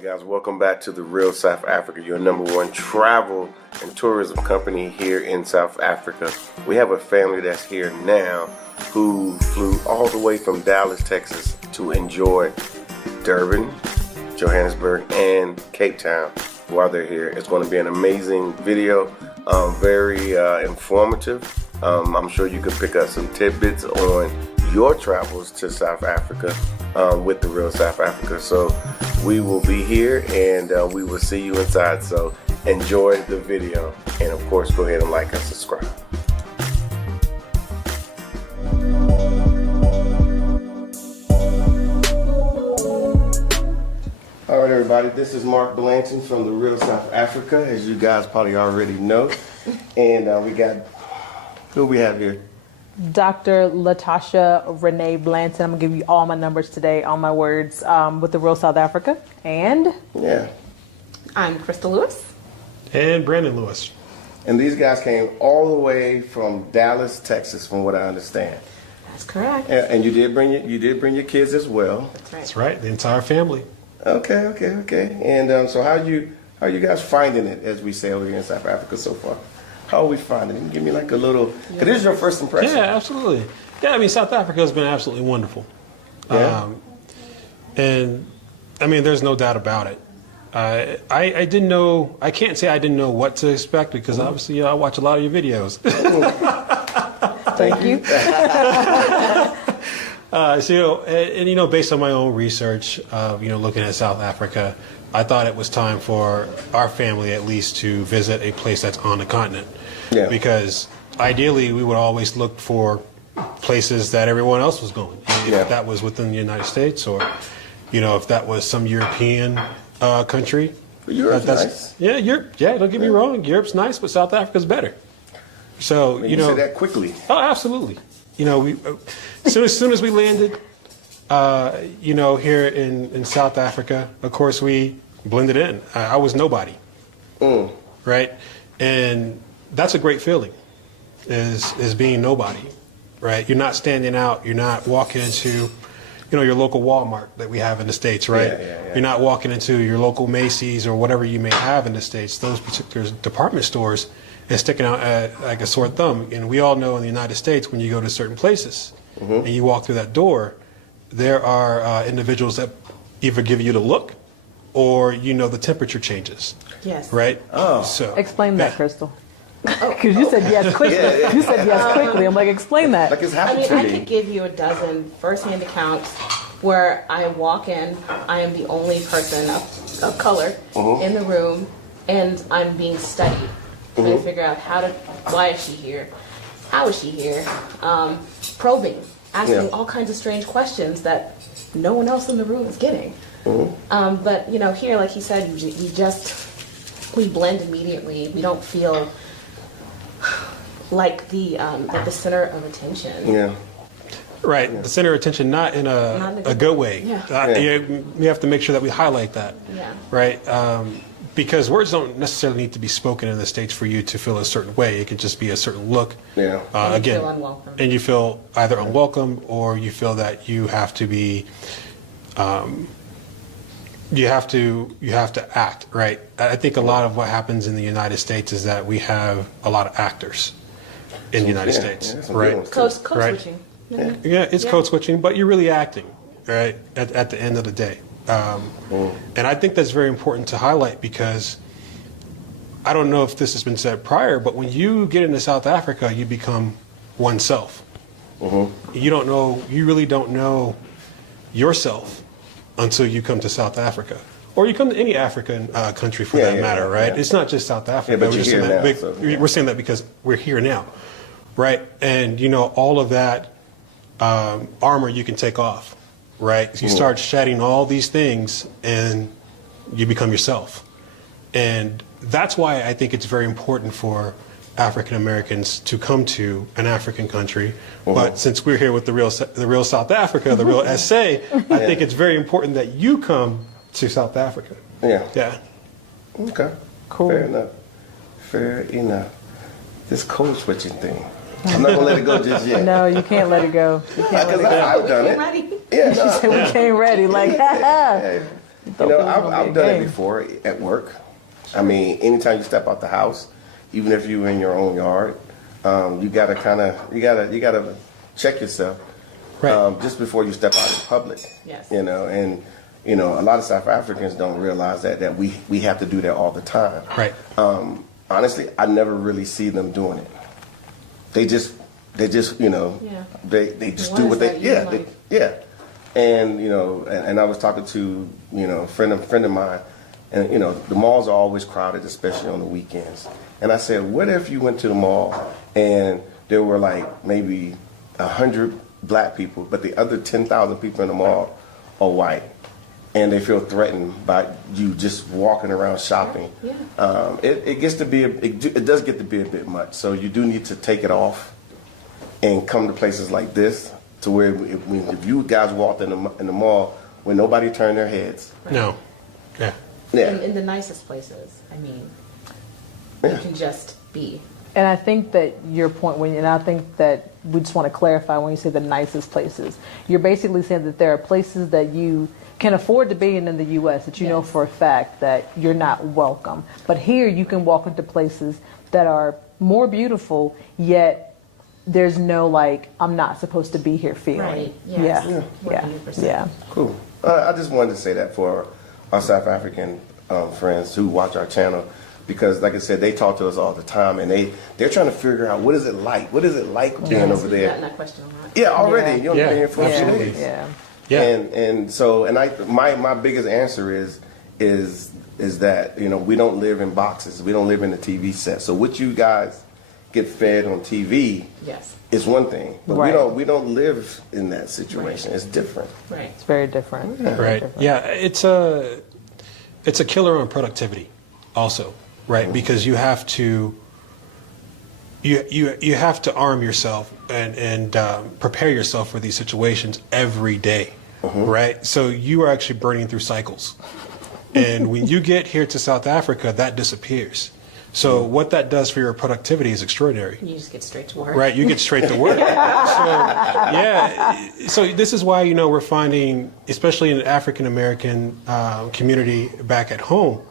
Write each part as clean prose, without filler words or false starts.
right, guys, welcome back to the Real South Africa, your #1 travel and tourism company here in South Africa. We have a family that's here now who flew all the way from Dallas, Texas to enjoy Durban, Johannesburg, and Cape Town while they're here. It's going to be an amazing video, very informative. I'm sure you could pick up some tidbits on your travels to South Africa with the Real South Africa. So we will be here and we will see you inside. So enjoy the video, and of course go ahead and like and subscribe. All right, everybody, this is Mark Blanton from the Real South Africa, as you guys probably already know. And we got, who we have here? Dr. Latasha Renee Blanton. I'm gonna give you all my numbers today, all my words, with the Real South Africa. And Yeah. I'm Crystal Lewis. And Brandon Lewis. And these guys came all the way from Dallas, Texas, from what I understand. That's correct. And you did bring your kids as well. That's right. That's right, the entire family. Okay. And so how are you guys finding it, as we say over here in South Africa so far? How are we finding it? Give me like a little, because this is your first impression. Yeah, absolutely. Yeah, I mean, South Africa has been absolutely wonderful. Yeah. And I mean, there's no doubt about it. I didn't know, I can't say I didn't know what to expect because obviously I watch a lot of your videos. thank you. So, based on my own research, looking at South Africa, I thought it was time for our family at least to visit a place that's on the continent. Yeah. Because ideally we would always look for places that everyone else was going. If that was within the United States or, if that was some European country. But Europe's nice. Yeah, Europe. Yeah, don't get me wrong. Europe's nice, but South Africa's better. So, You say that quickly. Oh, absolutely. We as soon as we landed, here in South Africa, of course we blended in. I was nobody, right? And that's a great feeling, is being nobody, right? You're not standing out. You're not walking into, your local Walmart that we have in the States, right? Yeah. You're not walking into your local Macy's or whatever you may have in the States, those particular department stores, and sticking out like a sore thumb. And we all know in the United States, when you go to certain places and you walk through that door, there are individuals that either give you the look or the temperature changes. Yes. Right? Oh. So Explain that, Crystal. Because you said yes quickly. Yeah. You said yes quickly. I'm like, explain that. Like it's I happened mean, to I me. could give you a dozen firsthand accounts where I walk in, I am the only person of color in the room, and I'm being studied. Trying to figure out why is she here? How is she here? Probing, asking all kinds of strange questions that no one else in the room is getting. But here, like he said, we blend immediately. We don't feel like the center of attention. Yeah. right, the center of attention, not in a good way. Yeah. We have to make sure that we highlight that. Yeah. Right. Because words don't necessarily need to be spoken in the States for you to feel a certain way. It could just be a certain look. Yeah. And you again, feel unwelcome. and you feel either unwelcome or you feel that you have to be, you have to act, right? I think a lot of what happens in the United States is that we have a lot of actors in the United States, some good right? ones, too. Code Right. switching. Yeah, it's code switching, but you're really acting, right? At the end of the day. And I think that's very important to highlight because I don't know if this has been said prior, but when you get into South Africa, you become oneself. You really don't know yourself until you come to South Africa. Or you come to any African country for that matter, right? Yeah. It's not just South Africa. Yeah, but We're you're just here saying now, that so, yeah. we're saying that because we're here now, right? And all of that armor you can take off, right? You start shedding all these things and you become yourself. And that's why I think it's very important for African Americans to come to an African country. But since we're here with the real South Africa, the real SA, I think it's very important that you come to South Africa. Yeah. Yeah. Okay. Cool. Fair enough. This code switching thing. I'm not gonna let it go just yet. No, you can't let it go. You can't let Because it go. I've done it. Ready? Yeah. She said we came ready. Like, Yeah. You know, I've done it before at work. I mean, anytime you step out the house, even if you're in your own yard, you gotta check yourself just before you step out in public. Yes. You know, and you know, a lot of South Africans don't realize that we have to do that all the time. Right. Honestly, I never really see them doing it. They just you know, they just do what they And you know, and I was talking to, you know, a friend of mine, and you know, the malls are always crowded, especially on the weekends. And I said, what if you went to the mall and there were like maybe 100 black people, but the other 10,000 people in the mall are white, and they feel threatened by you just walking around shopping. Yeah. It gets to be it does get to be a bit much. So you do need to take it off and come to places like this, to where if you guys walked in the mall when nobody turned their heads. No. Yeah. Yeah. In the nicest places, I mean, you can just be. And I think that your point, and I think that we just want to clarify when you say the nicest places, you're basically saying that there are places that you can afford to be in the U.S. that you know for a fact that you're not welcome. But here you can walk into places that are more beautiful, yet there's no like, I'm not supposed to be here feeling. Right. Yes. Yeah. 100%. Yeah. Cool. I just wanted to say that for our South African friends who watch our channel, because like I said, they talk to us all the time, and they're trying to figure out what is it like being over We've there. gotten that question a lot. Yeah, already. Yeah. You only been here for a few days. Yeah. Yeah. And so my biggest answer is that, you know, we don't live in boxes. We don't live in a TV set. So what you guys get fed on TV Yes. is one thing, but Right. we don't live in that situation. It's different. Right. It's very different. Right. Yeah. It's a killer on productivity, also. Right. Because you have to. You have to arm yourself and prepare yourself for these situations every day, right? So you are actually burning through cycles, and when you get here to South Africa, that disappears. So what that does for your productivity is extraordinary. You just get straight to work. Right, you get straight to work. So this is why, you know, we're finding, especially in the African American community back at home,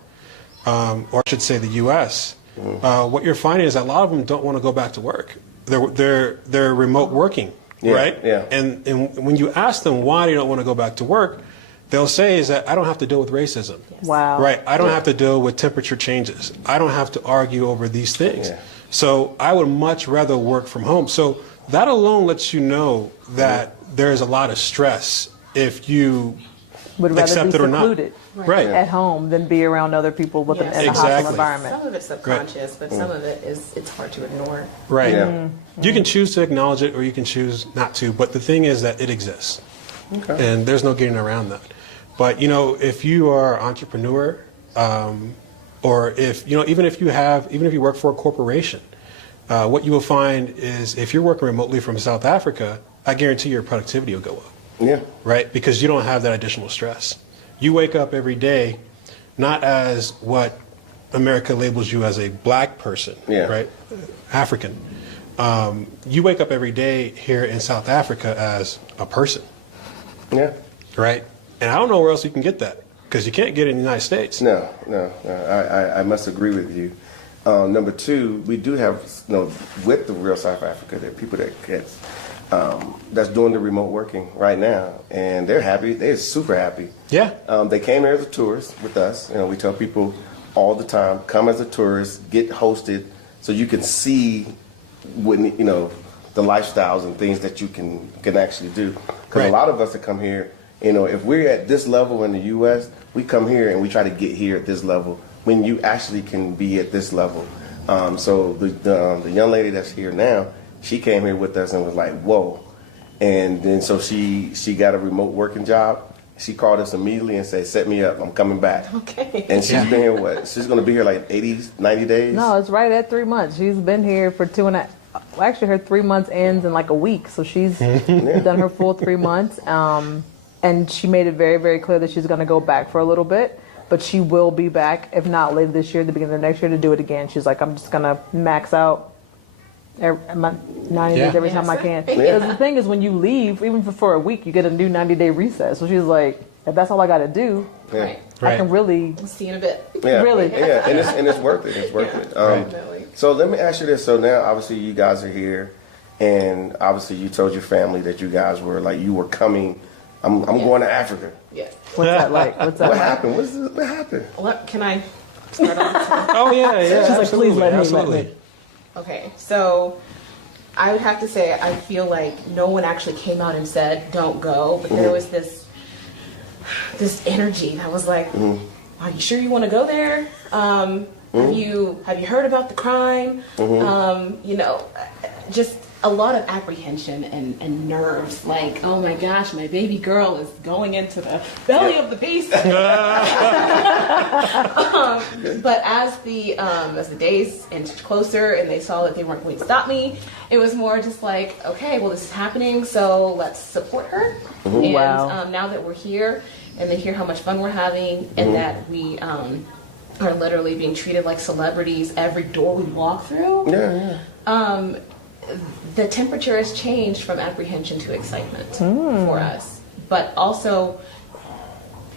or I should say the U.S., what you're finding is that a lot of them don't want to go back to work. They're remote working, right? Yeah. And when you ask them why they don't want to go back to work, they'll say is that I don't have to deal with racism. Wow. Right. I don't have to deal with temperature changes. I don't have to argue over these things. Yeah. So I would much rather work from home. So that alone lets you know that there's a lot of stress if you Would rather accept be it or not. secluded Right. at home than be around other people in a hostile Exactly. environment. Some of it's subconscious, but some of it it's hard to ignore. Right. Yeah. You can choose to acknowledge it or you can choose not to, but the thing is that it exists. Okay. And there's no getting around that. But, you know, if you are an entrepreneur, or if, you know, even if you work for a corporation, what you will find is if you're working remotely from South Africa, I guarantee your productivity will go up. Yeah. Right? Because you don't have that additional stress. You wake up every day not as what America labels you as a black person, right? African. You wake up every day here in South Africa as a person. Yeah. Right? And I don't know where else you can get that, because you can't get it in the United States. No. I must agree with you. Number two, we do have, you know, with the real South Africa, there are people that's doing the remote working right now, and they're happy. They're super happy. Yeah. They came here as a tourist with us. You know, we tell people all the time, come as a tourist, get hosted, so you can see what, you know, the lifestyles and things that you can actually do. Because a lot of us that come here, you know, if we're at this level in the U.S., we come here and we try to get here at this level when you actually can be at this level. So the young lady that's here now, she came here with us and was like, whoa. And then so she got a remote working job. She called us immediately and said, set me up, I'm coming back. Okay. And she's been here, what? She's going to be here like 80, 90 days? No, it's right at 3 months. She's been here for 2.5. Actually, her 3 months ends in like a week, so she's done her full 3 months. And she made it very, very clear that she's going to go back for a little bit, but she will be back, if not later this year, the beginning of next year, to do it again. She's like, I'm just going to max out 90 days every time I can. Because the thing is, when you leave, even for a week, you get a new 90-day recess. So she's like, if that's all I got to do, Right. I can really, See you in a bit. Yeah, Really? yeah, and it's worth it. It's worth it. Definitely. So let me ask you this. So now, obviously, you guys are here, and obviously, you told your family that you guys were like you were coming. I'm going to Africa. Yeah. what's that like? What's that What like? happened? What happened? Can I start off? Oh yeah, yeah. She's like, please let me, absolutely. let me. Okay, so I would have to say I feel like no one actually came out and said don't go, but there was this energy that was like, are you sure you want to go there? Have you heard about the crime? You know, just a lot of apprehension and nerves. Like, oh my gosh, my baby girl is going into the belly of the beast. But as the days inched closer and they saw that they weren't going to stop me, it was more just like, okay, well, this is happening, so let's support her. And Wow. now that we're here and they hear how much fun we're having and that we are literally being treated like celebrities every door we walk through. Yeah. The temperature has changed from apprehension to excitement for us. But also,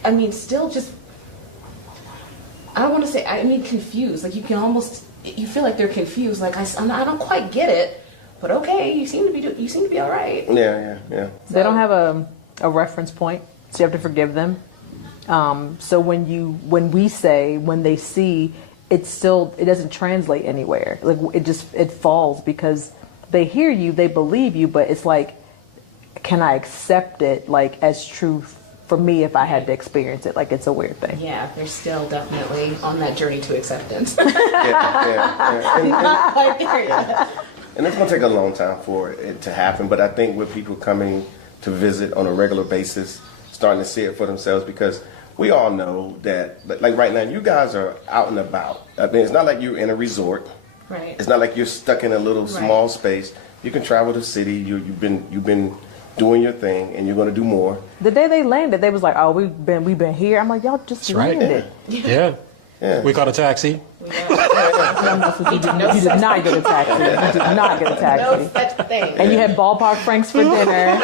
I mean, still just, I don't want to say, I mean, confused. Like, you feel like they're confused. Like, I don't quite get it, but okay, you seem to be all right. Yeah. They don't have a reference point, so you have to forgive them. So when they see, it doesn't translate anywhere. Like it falls because they hear you, they believe you, but it's like, can I accept it like as true for me if I had to experience it? Like, it's a weird thing. Yeah, they're still definitely on that journey to acceptance. Yeah. Not quite there yet. And it's going to take a long time for it to happen, but I think with people coming to visit on a regular basis, starting to see it for themselves, because we all know that, like right now, you guys are out and about. I mean, it's not like you're in a resort. Right. It's not like you're stuck in a little small space. You can travel the city. You've been doing your thing, and you're going to do more. The day they landed, they was like, "Oh, we've been here." I'm like, "Y'all just right. landed." Yeah. We caught a taxi. No, no, so you did not get a taxi. You did not get a No taxi. such thing. And you had ballpark franks for dinner.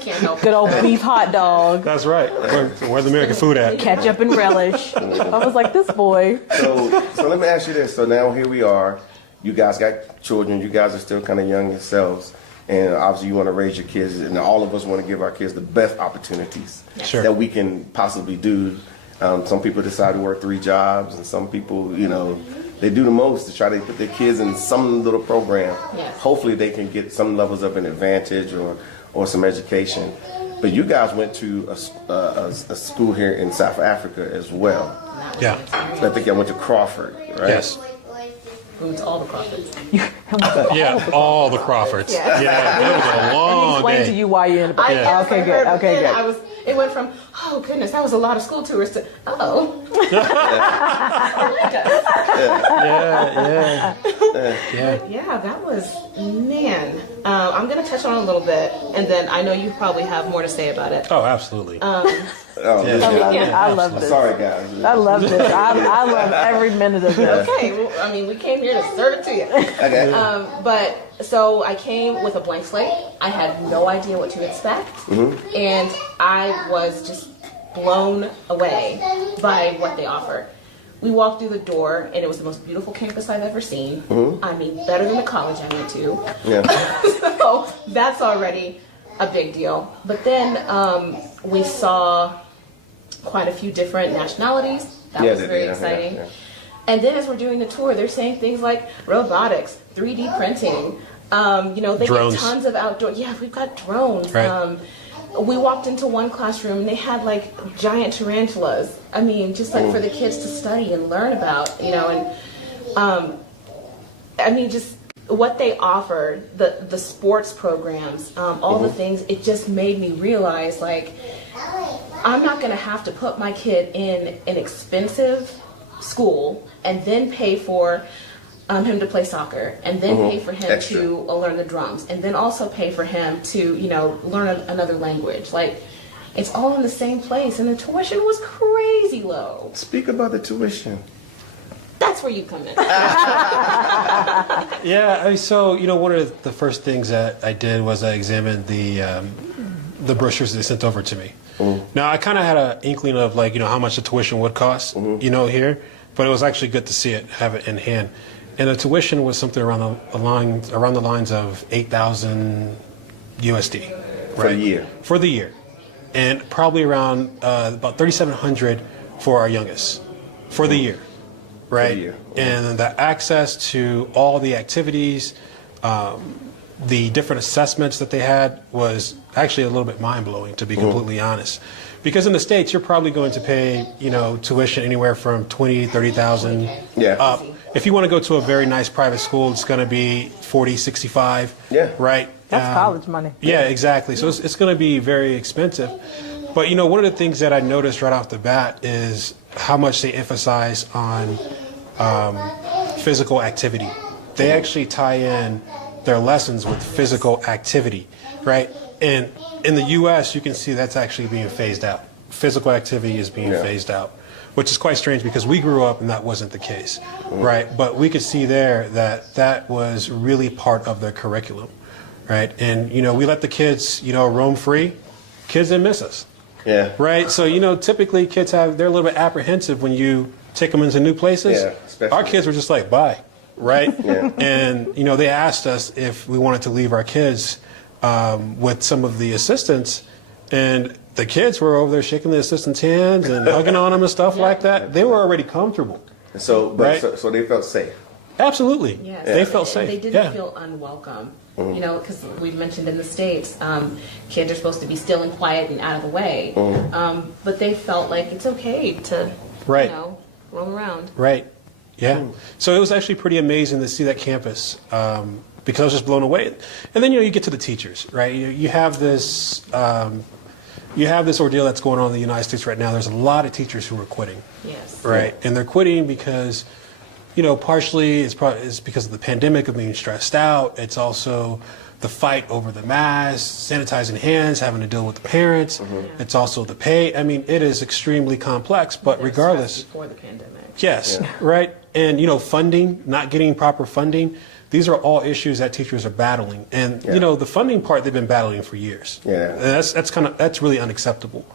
Can't help Good old beef hot dog, That's right. Where's the American food at? ketchup and relish. I was like, this boy. So let me ask you this. So now here we are. You guys got children. You guys are still kind of young yourselves. And obviously you want to raise your kids. And all of us want to give our kids the best opportunities Sure. that we can possibly do. Some people decide to work 3 jobs. And some people, they do the most to try to put their kids in some little program. Yes. Hopefully they can get some levels of an advantage or some education. But you guys went to a school here in South Africa as well. Yeah. I think I went to Crawford, right? Yes. Foods all the Crawfords. Yeah, all the Crawfords. Yeah. Yeah, it was a long Explain to day. you why you're in the I back. guess Okay, I heard, good. but Okay, then good. It went from, oh goodness, that was a lot of school tours to, oh. Yeah. Yeah, that was, man. I'm going to touch on it a little bit, and then I know you probably have more to say about it. Oh, absolutely. Oh, I love it. I love this. sorry, guys. I love this. I love every minute of this. Okay, well, I mean, we came here to serve it to you. Okay. But so I came with a blank slate. I had no idea what to expect, and I was just blown away by what they offered. We walked through the door, and it was the most beautiful campus I've ever seen. I mean, better than the college I went to. Yeah. So that's already a big deal. But then we saw quite a few different nationalities. That was very exciting. Yeah. And then as we're doing the tour, they're saying things like robotics, 3D printing. They Drones. get tons of outdoor. Yeah, we've got drones. Right. We walked into one classroom and they had like giant tarantulas. I mean, just like for the kids to study and learn about, just what they offered, the sports programs, all the things, it just made me realize, like, I'm not going to have to put my kid in an expensive school and then pay for him to play soccer, and then pay for him Extra. to learn the drums, and then also pay for him to, learn another language. Like, it's all in the same place, and the tuition was crazy low. Speak about the tuition. That's where you come in. Yeah, so one of the first things that I did was I examined the the brochures they sent over to me. Now, I kind of had an inkling of like, how much the tuition would cost, here, but it was actually good to see it, have it in hand. And the tuition was something around the lines of 8,000 USD. For the year. For the year. And probably around about 3,700 for our youngest for the year. Right? For the year. And the access to all the activities, the different assessments that they had was actually a little bit mind-blowing, to be completely honest. Because in the States, you're probably going to pay, tuition anywhere from 20, 30,000 up. If you want to go to a very nice private school, it's going to be 40, 65. Yeah. Right? That's college money. Yeah, exactly. So it's going to be very expensive. But, one of the things that I noticed right off the bat is how much they emphasize on physical activity. They actually tie in their lessons with physical activity, right? And in the U.S., you can see that's actually being phased out. Physical activity is being phased out, which is quite strange because we grew up and that wasn't the case, right? But we could see there that that was really part of their curriculum, right? And, we let the kids, roam free. Kids didn't miss us. Yeah. Right? So, typically kids they're a little bit apprehensive when you take them into new places. Yeah, especially. Our kids were just like, bye. Right? Yeah. And, they asked us if we wanted to leave our kids with some of the assistants. And the kids were over there shaking the assistants' hands and hugging on them and stuff like that. They were already comfortable. So, Right. so they felt safe. Absolutely. Yes. They felt And safe. they didn't feel unwelcome. Because we've mentioned in the States, kids are supposed to be still and quiet and out of the way. But they felt like it's okay to, Right. roam around. Right. Yeah. So it was actually pretty amazing to see that campus because I was just blown away. And then you get to the teachers, right? You have this ordeal that's going on in the United States right now. There's a lot of teachers who are quitting. Yes. Right. And they're quitting because partially it's because of the pandemic of being stressed out. It's also the fight over the masks, sanitizing hands, having to deal with the parents. It's also the pay. I mean, it is extremely complex. But regardless, Before the pandemic. yes, right. And funding, not getting proper funding. These are all issues that teachers are battling. And the funding part they've been battling for years. Yeah. And that's really unacceptable.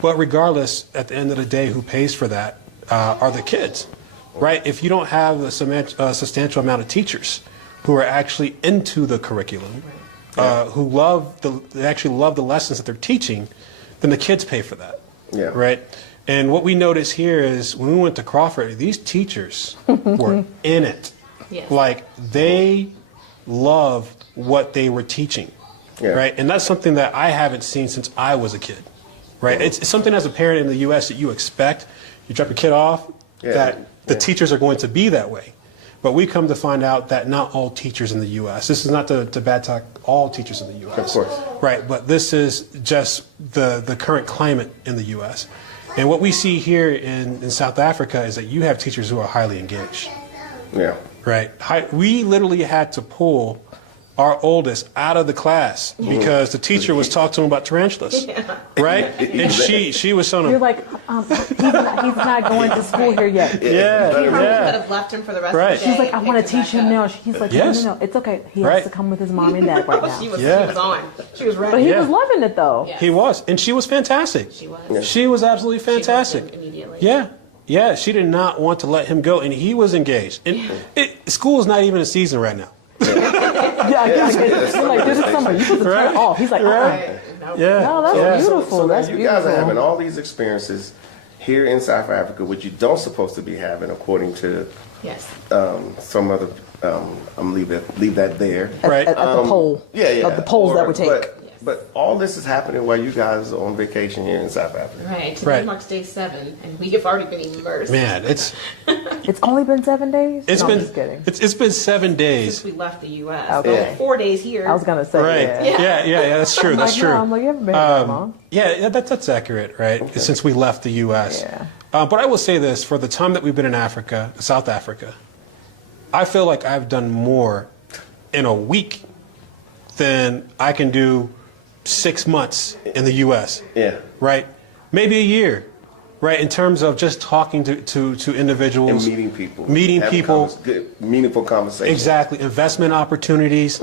But regardless, at the end of the day, who pays for that are the kids. Right? If you don't have a substantial amount of teachers who are actually into the curriculum, who actually love the lessons that they're teaching, then the kids pay for that. Yeah. Right? And what we notice here is when we went to Crawford, these teachers were in it. Yes. Like they loved what they were teaching. Yeah. Right? And that's something that I haven't seen since I was a kid. Right? It's something as a parent in the U.S. that you expect. You drop your kid off, that the teachers are going to be that way. But we come to find out that not all teachers in the U.S., this is not to bad talk all teachers in the U.S. Of course. Right, but this is just the current climate in the U.S. And what we see here in South Africa is that you have teachers who are highly engaged. Yeah. Right. We literally had to pull our oldest out of the class because the teacher was talking to him about tarantulas. Right? And she was showing him. You're like, he's not going to school here yet. Yeah, Could yeah. have left him for the rest Right. of the day. She's like, I want to picked him teach him back now. up. He's like, Yes. no, it's okay. He Right. has to come with his mom and dad right now. She was Yeah. on. She was ready. But he Yeah. was loving it though. Yeah. He was. And she was fantastic. She was. She was absolutely She loved fantastic. him immediately. Yeah. Yeah, she did not want to let him go, and he was engaged. And school is not even a season right now. Yeah, you're like, this is summer. You put the turn off. He's like, Right. No. Yeah. No, that's yeah. beautiful. So now That's you guys are beautiful. having all these experiences here in South Africa, which you don't supposed to be having, according to Yes. some other. I'm leave that there. Right. At the pole. Yeah, yeah. Of the polls that we take. But all this is happening while you guys are on vacation here in South Africa. Right. Today Right. marks day 7, and we have already been immersed. Man, it's It's only been 7 days? it's No, been I'm just kidding. it's been 7 days. Since we left the U.S. Okay. 4 days here. I was going to say, Right. yeah. Yeah. That's true. That's Like, true. no, I'm like, you haven't been here that long. Yeah, that's accurate, right? Since we left the U.S. Yeah. But I will say this: for the time that we've been in Africa, South Africa, I feel like I've done more in a week than I can do 6 months in the U.S. Yeah. Right? Maybe a year. right? In terms of just talking to individuals. And meeting people. Meeting Having people. Good, meaningful conversations. Exactly. Investment opportunities.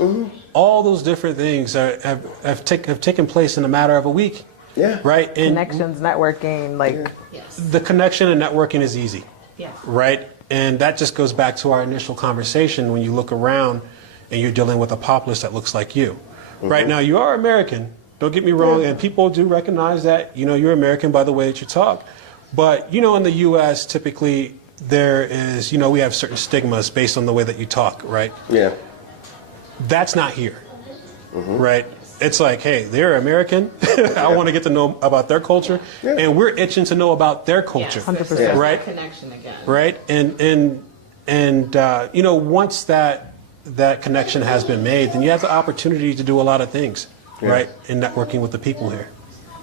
All those different things have taken place in a matter of a week. Yeah. Right? And Connections, networking, like Yes. the connection and networking is easy. Yes. Right? And that just goes back to our initial conversation when you look around and you're dealing with a populace that looks like you. Right now, you are American. Don't get me wrong. And people do recognize that, you're American by the way that you talk. But, in the U.S., typically there is, we have certain stigmas based on the way that you talk, right? Yeah. That's not here, right? It's like, hey, they're American. I want to get to know about their culture, and we're itching to know about their culture, Yes, 100%. there's right? that connection again. Right? And once that connection has been made, then you have the opportunity to do a lot of things, right? In networking with the people here.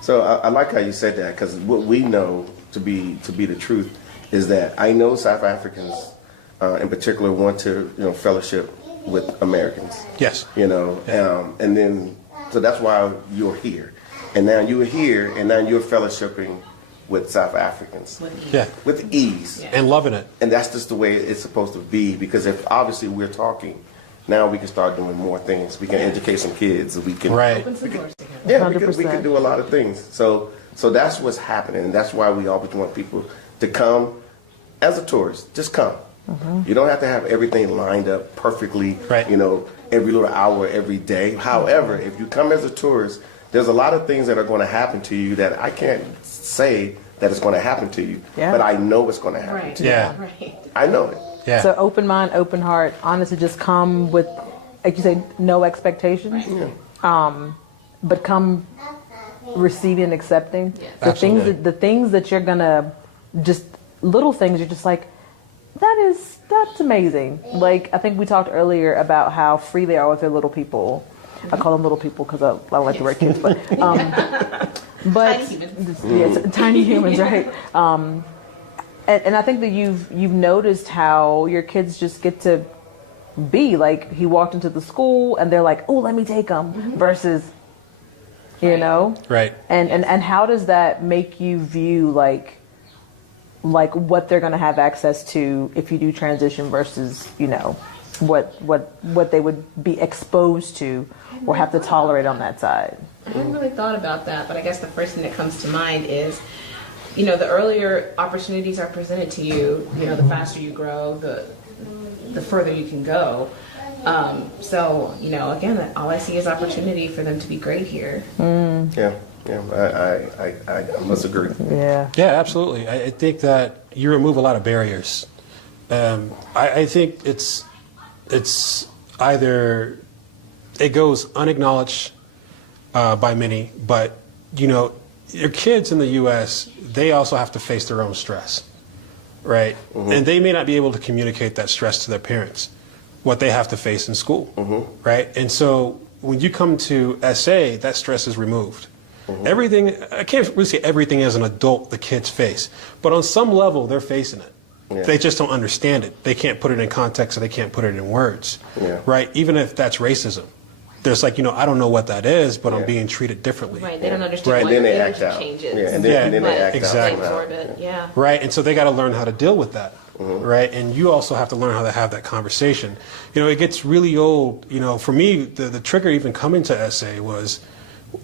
So I like how you said that, because what we know to be the truth is that I know South Africans in particular want to fellowship with Americans. Yes. And then so that's why you're here, and now you're here, and now you're fellowshipping with South Africans Yeah. with ease. Yeah. And loving it. And that's just the way it's supposed to be, because if obviously we're talking, now we can start doing more things. We can educate some kids. We can Right. Open some doors together. Yeah, we can 100%. do a lot of things. So that's what's happening, and that's why we always want people to come as a tourist. Just come. You don't have to have everything lined up perfectly. Right. Every little hour, every day. However, if you come as a tourist, there's a lot of things that are going to happen to you that I can't say that it's going to happen to you, Yeah. but I know it's going to happen Right. to you. Yeah. Right. I know it. Yeah. So open mind, open heart. Honestly, just come with, like you say, no expectations. But come receiving and accepting. Yes. Absolutely. The things that you're gonna, just little things. You're just like, that's amazing. Like I think we talked earlier about how free they are with their little people. I call them little people because I don't like the word kids, but Tiny humans. yeah, tiny humans, right? And I think that you've noticed how your kids just get to be like, he walked into the school and they're like, oh, let me take him, versus, Right. and how does that make you view like what they're going to have access to if you do transition versus what they would be exposed to or have to tolerate on that side? I hadn't really thought about that, but I guess the first thing that comes to mind is, the earlier opportunities are presented to you, the faster you grow, the further you can go. So, again, all I see is opportunity for them to be great here. Yeah. I must agree. Yeah. Yeah, absolutely. I think that you remove a lot of barriers. I think it's either it goes unacknowledged by many, but your kids in the U.S., they also have to face their own stress, right? And they may not be able to communicate that stress to their parents, what they have to face in school, right? And so when you come to SA, that stress is removed. Everything, I can't really say everything as an adult the kids face, but on some level they're facing it. Yeah. They just don't understand it. They can't put it in context, or they can't put it in words, Yeah. right? Even if that's racism. There's like, I don't know what that is, but I'm Yeah. being treated differently. Right, they don't understand Right. why And then your they act energy out. changes. Yeah, and Yeah, then they act exactly. out. Absorb it, yeah. Right, and so they got to learn how to deal with that, right? And you also have to learn how to have that conversation. It gets really old. For me, the trigger even coming to SA was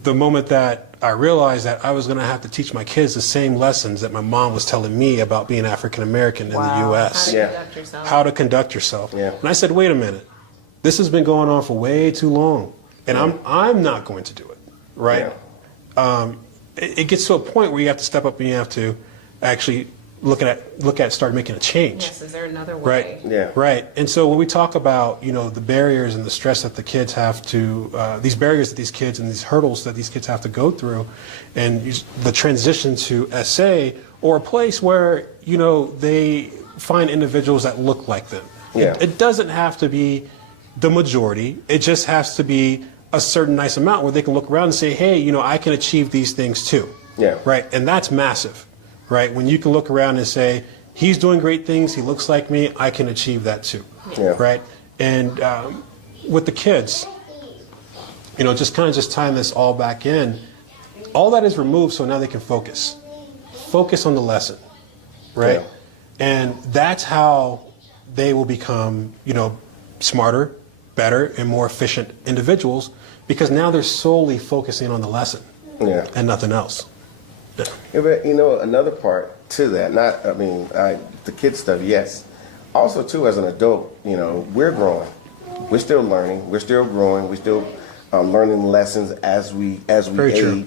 the moment that I realized that I was going to have to teach my kids the same lessons that my mom was telling me about being African American in the Wow. How U.S. to Yeah. conduct yourself. How to conduct yourself. Yeah. And I said, wait a minute, this has been going on for way too long, and I'm not going to do it, right? It gets to a point where you have to step up and you have to actually start making a change. Yes, is there another way? Right. Yeah. Right. And so when we talk about, the barriers and the stress that the kids have to, these barriers that these kids and these hurdles that these kids have to go through, and the transition to SA or a place where, they find individuals that look like them. Yeah. It doesn't have to be the majority. It just has to be a certain nice amount where they can look around and say, hey, I can achieve these things too. Yeah. Right. And that's massive. Right? When you can look around and say, he's doing great things, he looks like me, I can achieve that too. Yeah. Right? And with the kids, just tying this all back in, all that is removed so now they can focus. focus on the lesson, right? Yeah. And that's how they will become, smarter, better, and more efficient individuals, because now they're solely focusing on the lesson and nothing else. Yeah. Yeah, but another part to that, the kid stuff, yes. Also, too, as an adult, we're growing. We're still learning. We're still growing. We're still learning lessons as we Very age. true.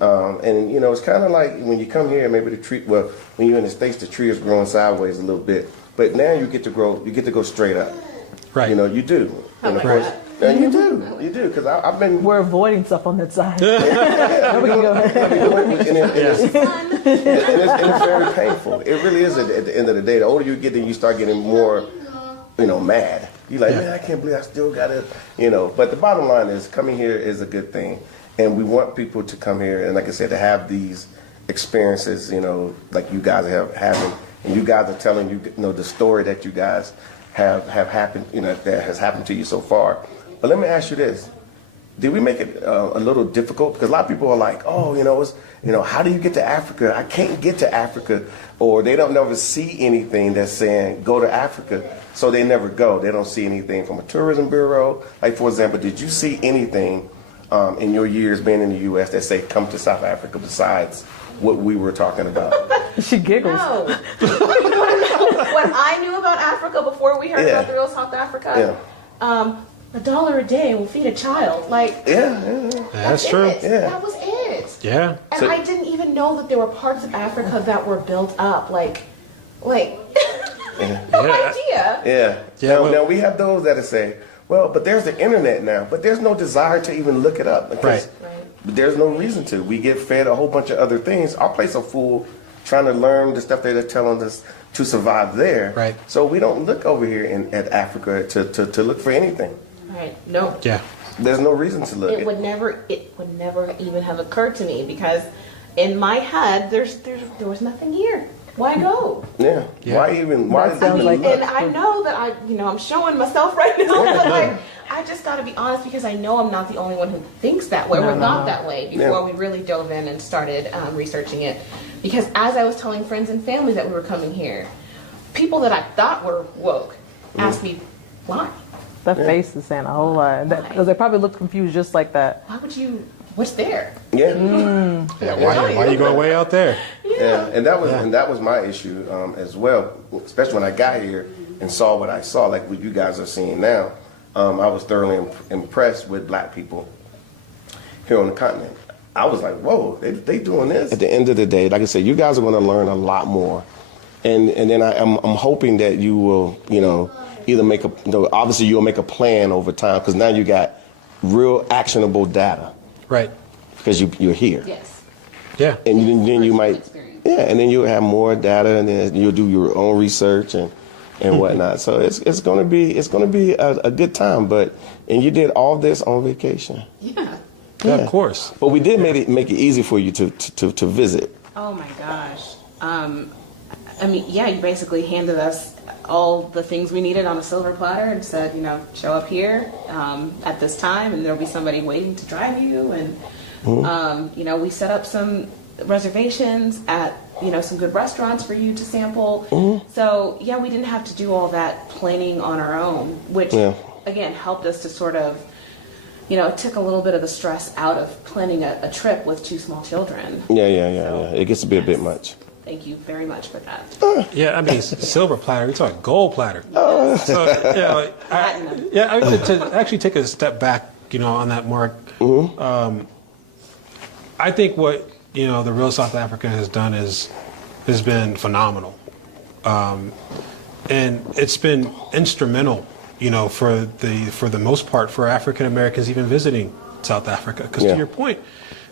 And it's kind of like when you come here, maybe when you're in the States, the tree is growing sideways a little bit. But now you get to go straight up. Right. You do. And of course, and you do, because I've been. We're avoiding stuff on that side. We can go ahead. And it's very painful. It really is at the end of the day. The older you get, then you start getting more, mad. You're like, man, I can't believe I still got it, But the bottom line is, coming here is a good thing. And we want people to come here and, like I said, to have these experiences, like you guys have having. And you guys are telling the story that you guys have happened, that has happened to you so far. But let me ask you this. Did we make it a little difficult? Because a lot of people are like, how do you get to Africa? I can't get to Africa. Or they don't never see anything that's saying, go to Africa. So they never go. They don't see anything from a tourism bureau. Like, for example, did you see anything in your years being in the U.S. that say, come to South Africa besides what we were talking about? She giggles. No. What I knew about Africa before we heard about the real South Africa, $1 a day will feed a child. Like, That's true. it. Yeah. That was it. Yeah. And I didn't even know that there were parts of Africa that were built up. Like, no idea. Yeah. Now we have those that say, well, but there's the internet now, but there's no desire to even look it up. Because there's no reason to. We get fed a whole bunch of other things. Our plates are full trying to learn the stuff that they're telling us to survive there. Right. So we don't look over here at Africa to look for anything. Right. No. Yeah. There's no reason to look. It would never even have occurred to me, because in my head there was nothing here. Why go? Yeah. Why even? Why? And I know that I'm showing myself right now, but I just got to be honest, because I know I'm not the only one who thinks that way. We're not that way before we really dove in and started researching it. Because as I was telling friends and family that we were coming here, people that I thought were woke asked me, why? That face is saying a whole lot. Because they probably look confused just like that. Why would you? What's there? Yeah. Why are you going way out there? Yeah. And that was my issue as well. Especially when I got here and saw what I saw, like what you guys are seeing now. I was thoroughly impressed with black people here on the continent. I was like, whoa, they doing this. At the end of the day, like I said, you guys are going to learn a lot more. And then I'm hoping that you will, either make obviously you'll make a plan over time, because now you got real actionable data. Right. Because you're here. Yes. Yeah. And then you might, experience. and then you'll have more data, and then you'll do your own research and whatnot. So it's gonna be a good time. And you did all this on vacation. Yeah. Yeah, of course. But we did make it easy for you to visit. Oh my gosh. You basically handed us all the things we needed on a silver platter and said, show up here at this time, and there'll be somebody waiting to drive you. And, we set up some reservations at, some good restaurants for you to sample. So, we didn't have to do all that planning on our own, which, again, helped us to sort of, it took a little bit of the stress out of planning a trip with 2 small children. Yeah. It gets to be a bit much. Thank you very much for that. Silver platter. We're talking gold platter. So, to actually take a step back, on that, Mark. I think what the Real South Africa has done has been phenomenal, and it's been instrumental, for the most part, for African Americans even visiting South Africa. Because to your point,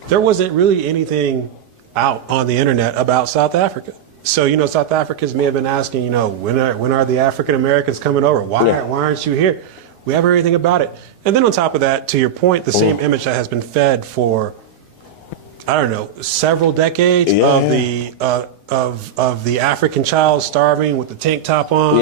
there wasn't really anything out on the internet about South Africa. So, South Africans may have been asking, when are the African Americans coming over? Why aren't you here? We have everything about it. And then on top of that, to your point, the same image that has been fed for, several decades of the African child starving with the tank top on,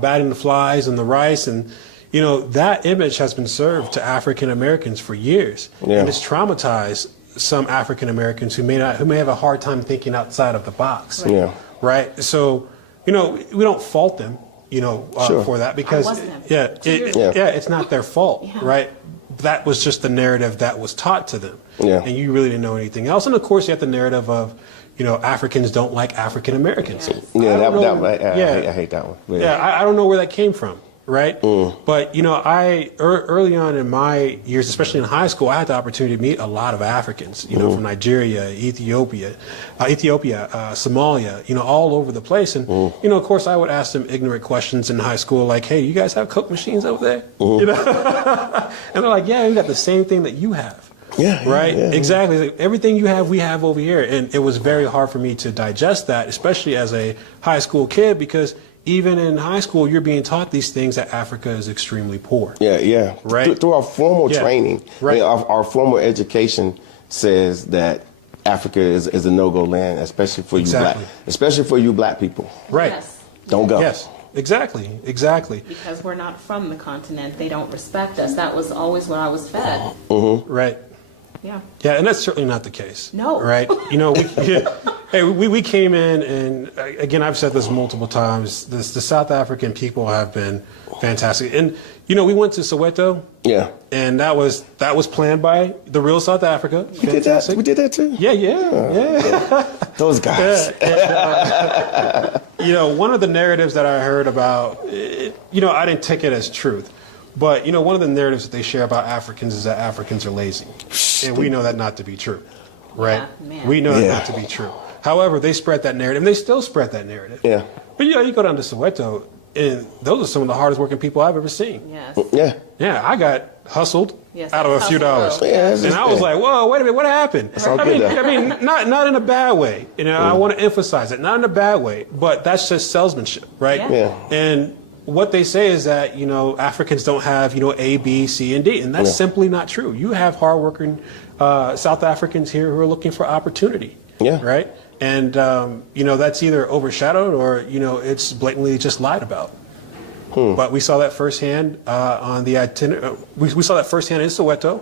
batting the flies and the rice, and that image has been served to African Americans for years, and it's traumatized some African Americans who may have a hard time thinking outside of the box. Yeah. Right. So, we don't fault them, Sure. for that because wasn't them. it's not their fault, right? That was just the narrative that was taught to them. Yeah. And you really didn't know anything else. And of course, you have the narrative of, Africans don't like African Americans. Yes. Yeah, I I hate that one. But I don't know where that came from, right? But early on in my years, especially in high school, I had the opportunity to meet a lot of Africans, from Nigeria, Ethiopia, Somalia, all over the place. And of course, I would ask them ignorant questions in high school, like, "Hey, you guys have Coke machines over there?" And they're like, "Yeah, we got the same thing that you have." Yeah, Right? yeah. Exactly. Like, everything you have, we have over here. And it was very hard for me to digest that, especially as a high school kid, because even in high school, you're being taught these things that Africa is extremely poor. Yeah. Right. Through our formal training, Right. our formal education says that Africa is a no-go land, especially for you black people. Right. Yes. Don't go. Yes. Exactly. Because we're not from the continent, they don't respect us. That was always what I was fed. Right. Yeah. Yeah, and that's certainly not the case. No. Right? We came in, and again, I've said this multiple times, the South African people have been fantastic. And, we went to Soweto, Yeah. and that was planned by the real South Africa. We did that. We did that too. Yeah. Those guys. One of the narratives that I heard about, I didn't take it as truth. But, one of the narratives that they share about Africans is that Africans are lazy. And we know that not to be true, right? Yeah, man. We know that not to be true. However, they spread that narrative, and they still spread that narrative. Yeah. But, you go down to Soweto, and those are some of the hardest working people I've ever seen. Yes. Yeah. Yeah, I got hustled Yes, out of a few hustled. dollars. Yeah, it's And just- I was like, whoa, wait a minute, what happened? all good, though. Not in a bad way. I want to emphasize it, not in a bad way, but that's just salesmanship, right? Yeah. And what they say is that, Africans don't have, A, B, C, and D. And that's simply not true. You have hardworking South Africans here who are looking for opportunity. Yeah. Right? And, that's either overshadowed or, it's blatantly just lied about. But we saw that firsthand on the itinerary. We saw that firsthand in Soweto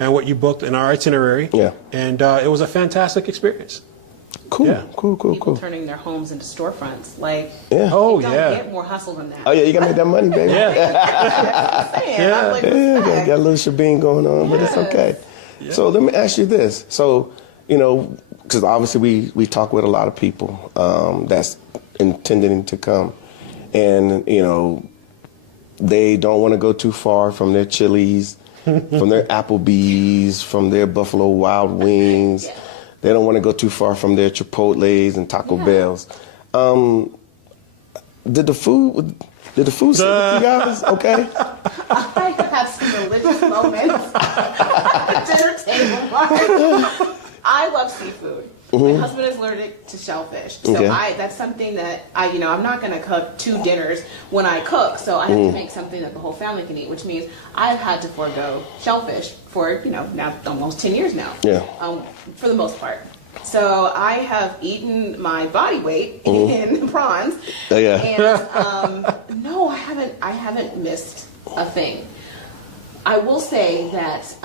and what you booked in our itinerary. Yeah. And it was a fantastic experience. Cool. Yeah. Cool. People turning their homes into storefronts. Like, Yeah. Oh, it don't yeah. get more hustle than that. Oh yeah, you gotta make that money, baby. Yeah. I'm saying, Yeah. I'm like, Yeah, respect. got a little shebang going on, but it's okay. So let me ask you this. So, because obviously we talk with a lot of people that's intending to come, and they don't want to go too far from their Chili's, from their Applebee's, from their Buffalo Wild Wings. They don't want to go too far from their Chipotle's and Taco Bell's. Did the food sit with you guys? Okay. I have had some delicious moments at the dinner table. Mark. I love seafood. My husband is allergic to shellfish, so Okay. that's something that I'm not going to cook 2 dinners when I cook. So I have to make something that the whole family can eat, which means I've had to forego shellfish for now almost 10 years now. Yeah. For the most part. So I have eaten my body weight in prawns. Oh, yeah. And no, I haven't missed a thing. I will say that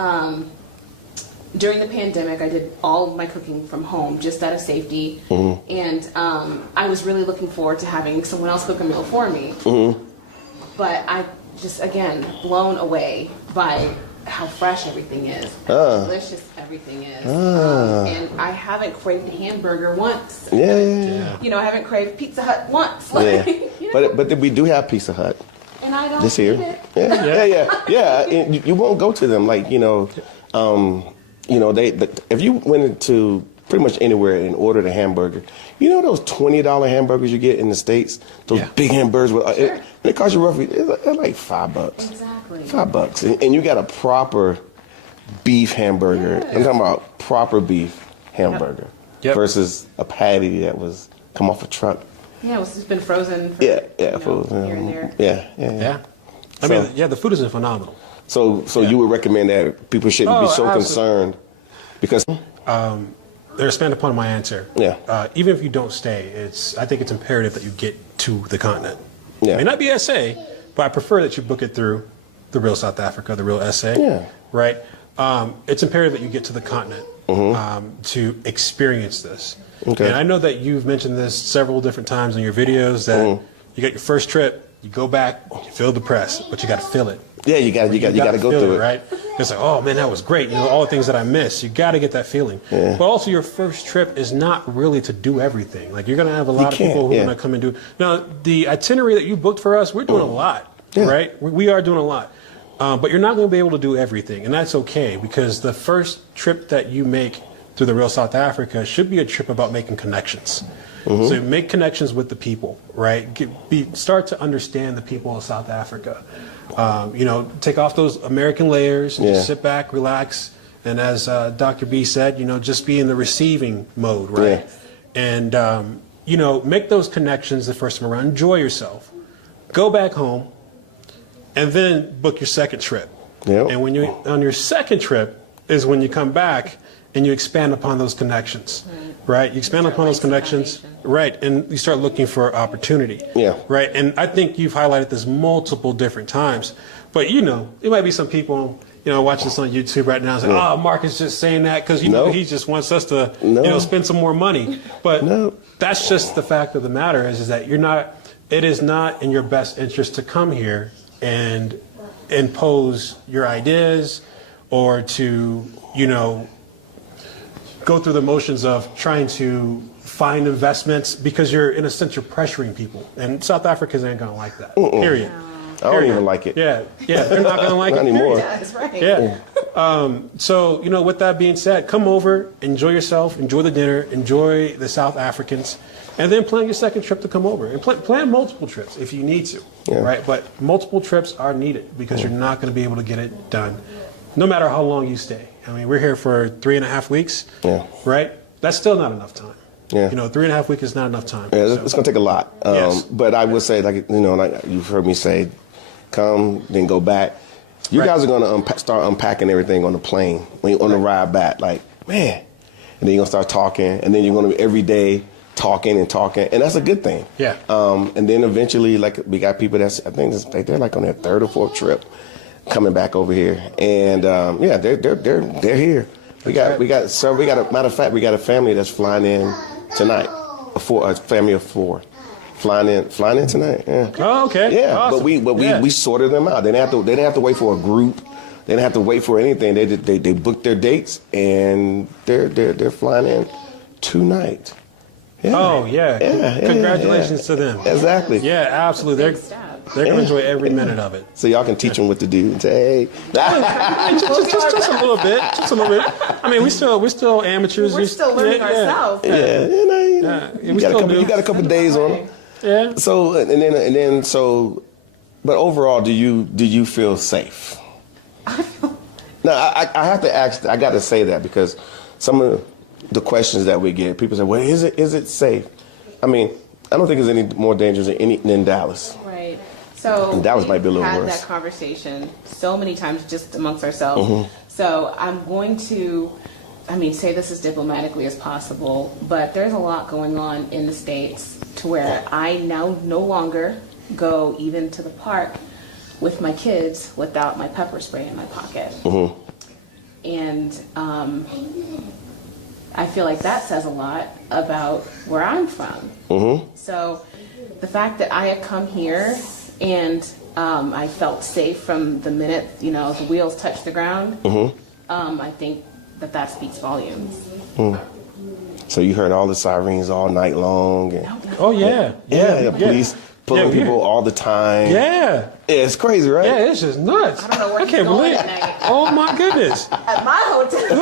during the pandemic, I did all of my cooking from home just out of safety, and I was really looking forward to having someone else cook a meal for me. But I just again blown away by how fresh everything is, how delicious everything is, and I haven't craved a hamburger once. Yeah. I haven't craved Pizza Hut once. Yeah. Like, But we do have Pizza Hut and I don't this year. eat it. Yeah. And you won't go to them like if you went into pretty much anywhere and ordered a hamburger, those $20 hamburgers you get in the States, those big hamburgers with it cost you roughly it's like $5. Exactly. $5, and you got a proper beef hamburger. Yeah. I'm talking about proper beef hamburger Yep. versus a patty that was come off a truck. Yeah, it's just been frozen. For, Food. here and there. Yeah. I mean, the food is phenomenal. So you would recommend that people shouldn't be so absolutely. concerned because They're expand upon my answer. Yeah. Even if you don't stay, I think it's imperative that you get to the continent. Yeah. It may not be SA, but I prefer that you book it through the real South Africa, the real SA. Yeah. Right? It's imperative that you get to the continent. to experience this. Okay. And I know that you've mentioned this several different times in your videos that you got your first trip, you go back, you feel depressed, but you got to feel it. Yeah, you got to go feel through it. right? It's like, oh man, that was great. You know, all the things that I missed. You got to get that feeling. Yeah. But also, your first trip is not really to do everything. Like, you're going to have a lot of people who are going to come and do. Now, the itinerary that you booked for us, we're doing a lot, right? We are doing a lot. But you're not going to be able to do everything, and that's okay, because the first trip that you make through the Real South Africa should be a trip about making connections. So make connections with the people, right? Start to understand the people of South Africa. You know, take off those American layers and just sit back, relax, and as Dr. B said, you know, just be in the receiving mode, right? Yeah. And you know, make those connections the first time around. Enjoy yourself. Go back home, and then book your second trip. Yep. And when you're on your second trip is when you come back and you expand upon those connections, right? You expand upon those connections, right? And you start looking for opportunity, right? And I think you've highlighted this multiple different times, but you know, it might be some people, you know, watching this on YouTube right now, and say, "Oh, Mark is just saying that because you know he just wants us to, you know, spend some more money." But that's just the fact of the matter is that you're not. It is not in your best interest to come here and impose your ideas or to, you know, go through the motions of trying to find investments, because you're, in a sense, you're pressuring people. And South Africans ain't gonna like that, period. I don't even like it. Yeah, they're not gonna like Not it. anymore. That's right. Yeah. So, you know, with that being said, come over, enjoy yourself, enjoy the dinner, enjoy the South Africans, and then plan your second trip to come over. And plan multiple trips if you need to, right? But multiple trips are needed, because you're not gonna be able to get it done, no matter how long you stay. I mean, we're here for 3.5 weeks, right? That's still not enough time. You know, 3.5 weeks is not enough time. Yeah, it's going to take a lot. But I would say, like, you know, like you've heard me say, come, then go back. You guys are going to start unpacking everything on the plane, on the ride back. Like, man. And then you're going to start talking, and then you're going to be every day talking, and that's a good thing. Yeah. And then eventually, like, we got people I think they're like on their third or fourth trip coming back over here, and they're here. We got a matter of fact, we got a family that's flying in tonight, a family of 4 flying in tonight. Yeah. Oh, okay. Yeah, Awesome. but we sorted them out. They didn't have to wait for a group. They didn't have to wait for anything. They booked their dates, and they're flying in tonight. Yeah. Oh yeah. Congratulations to them. Exactly. Yeah, absolutely. They're going to enjoy every minute of it. So y'all can teach them what to do. And say, hey. just a little bit. Just a little bit. I mean, we're still amateurs. We're still learning ourselves. Yeah, you got a couple days on them. Yeah. So but overall, do you feel safe? No, I have to ask. I got to say that, because some of the questions that we get, people say, "Well, is it safe?" I mean, I don't think it's any more dangerous than Dallas. Right. So Dallas might be a little had worse. that conversation so many times just amongst ourselves. So I'm going to, say this as diplomatically as possible, but there's a lot going on in the States to where I now no longer go even to the park with my kids without my pepper spray in my pocket. And I feel like that says a lot about where I'm from. So the fact that I had come here and I felt safe from the minute, the wheels touched the ground, I think that speaks volumes. So you heard all the sirens all night long. And, the police pulling people all the time. Yeah. It's crazy, right? Yeah, it's just nuts. I don't know where I can't believe at night. Oh my goodness. At my hotel,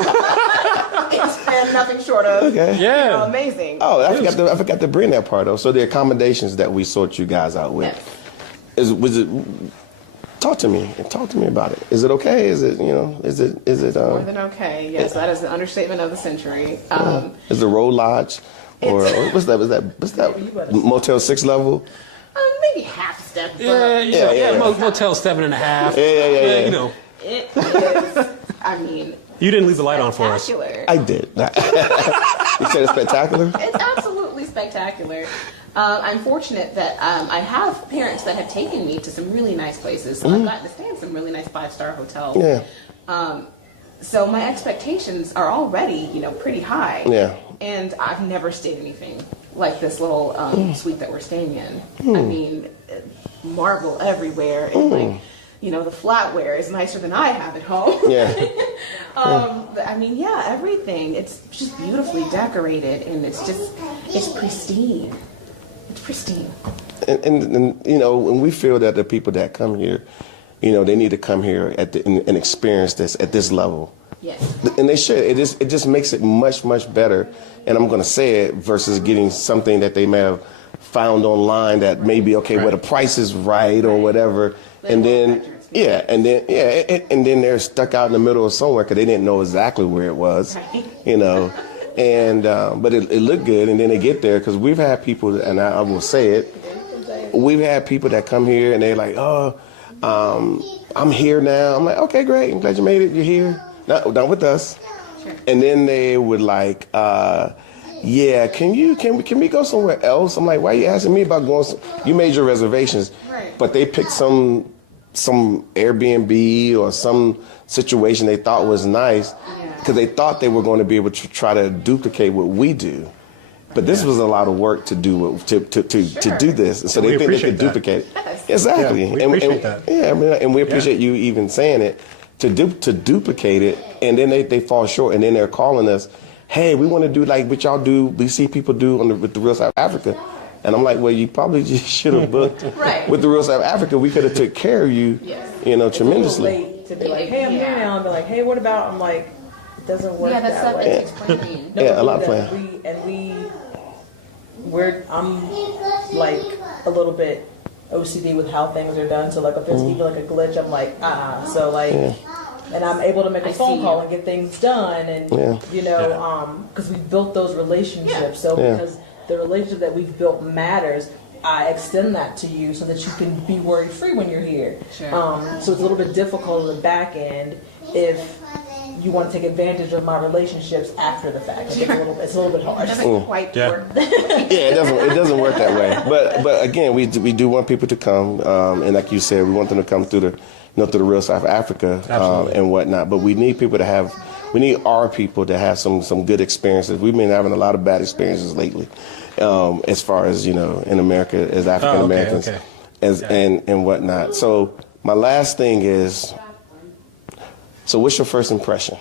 it's been nothing short of amazing. Oh, I forgot to bring that part though. So the accommodations that we sort you guys out with, talk to me about it. Is it okay? Is it More than okay? Yes, that is the understatement of the century. Is the Road Lodge, or what's that Motel 6 level? Maybe half a step. Motel 7.5. Yeah. It is. You didn't leave the light on for us. I did. You said it's spectacular? It's absolutely spectacular. I'm fortunate that I have parents that have taken me to some really nice places. So I've gotten to stay in some really nice 5-star hotels. Yeah. So my expectations are already, pretty high. Yeah. And I've never stayed anything like this little suite that we're staying in. I mean, marble everywhere, and the flatware is nicer than I have at home. Yeah. I mean, yeah, everything. It's just beautifully decorated, and it's pristine. It's pristine. And when we feel that the people that come here, they need to come here and experience this at this level. Yes. And they should. It just makes it much, much better. And I'm going to say it versus getting something that they may have found online that may be okay, where the price is right or whatever. And then, and then they're stuck out in the middle of somewhere because they didn't know exactly where it was, And but it looked good. And then they get there because we've had people, and I will say it, we've had people that come here and they're like, I'm here now. I'm like, okay, great. I'm glad you made it. You're here. Not with us. Sure. And then they would like, yeah, can we go somewhere else? I'm like, why are you asking me about going? You made your reservations, right. But they picked some Airbnb or some situation they thought was nice because they thought they were going to be able to try to duplicate what we do. But this was a lot of work to do to do this, and so they think they could duplicate it. Yes. Exactly. Yeah, we appreciate that. Yeah, and we appreciate you even saying it to duplicate it, and then they fall short, and then they're calling us, hey, we want to do like what y'all do. We see people do with the Real South Africa, and I'm like, well, you probably just should have booked with the Real South Africa. We could have took care of you, tremendously. It's a little late to be like, hey, I'm here now, and be like, hey, what about? I'm like, it doesn't work that way. That's explaining. A lot of planning. I'm like a little bit OCD with how things are done. So like if there's even like a glitch, I'm like, So like, and I'm able to make a phone call and get things done, and because we built those relationships. So because the relationship that we've built matters, I extend that to you so that you can be worry free when you're here. Sure. So it's a little bit difficult on the back end if you want to take advantage of my relationships after the fact. Like it's a little bit hard. It doesn't quite work. It doesn't work that way. But again, we do want people to come, and like you said, we want them to come through the Real South Africa and whatnot. But we need people to our people to have some good experiences. We've been having a lot of bad experiences lately, as far as in America as African Americans, and whatnot. So my last thing is. So what's your first impression?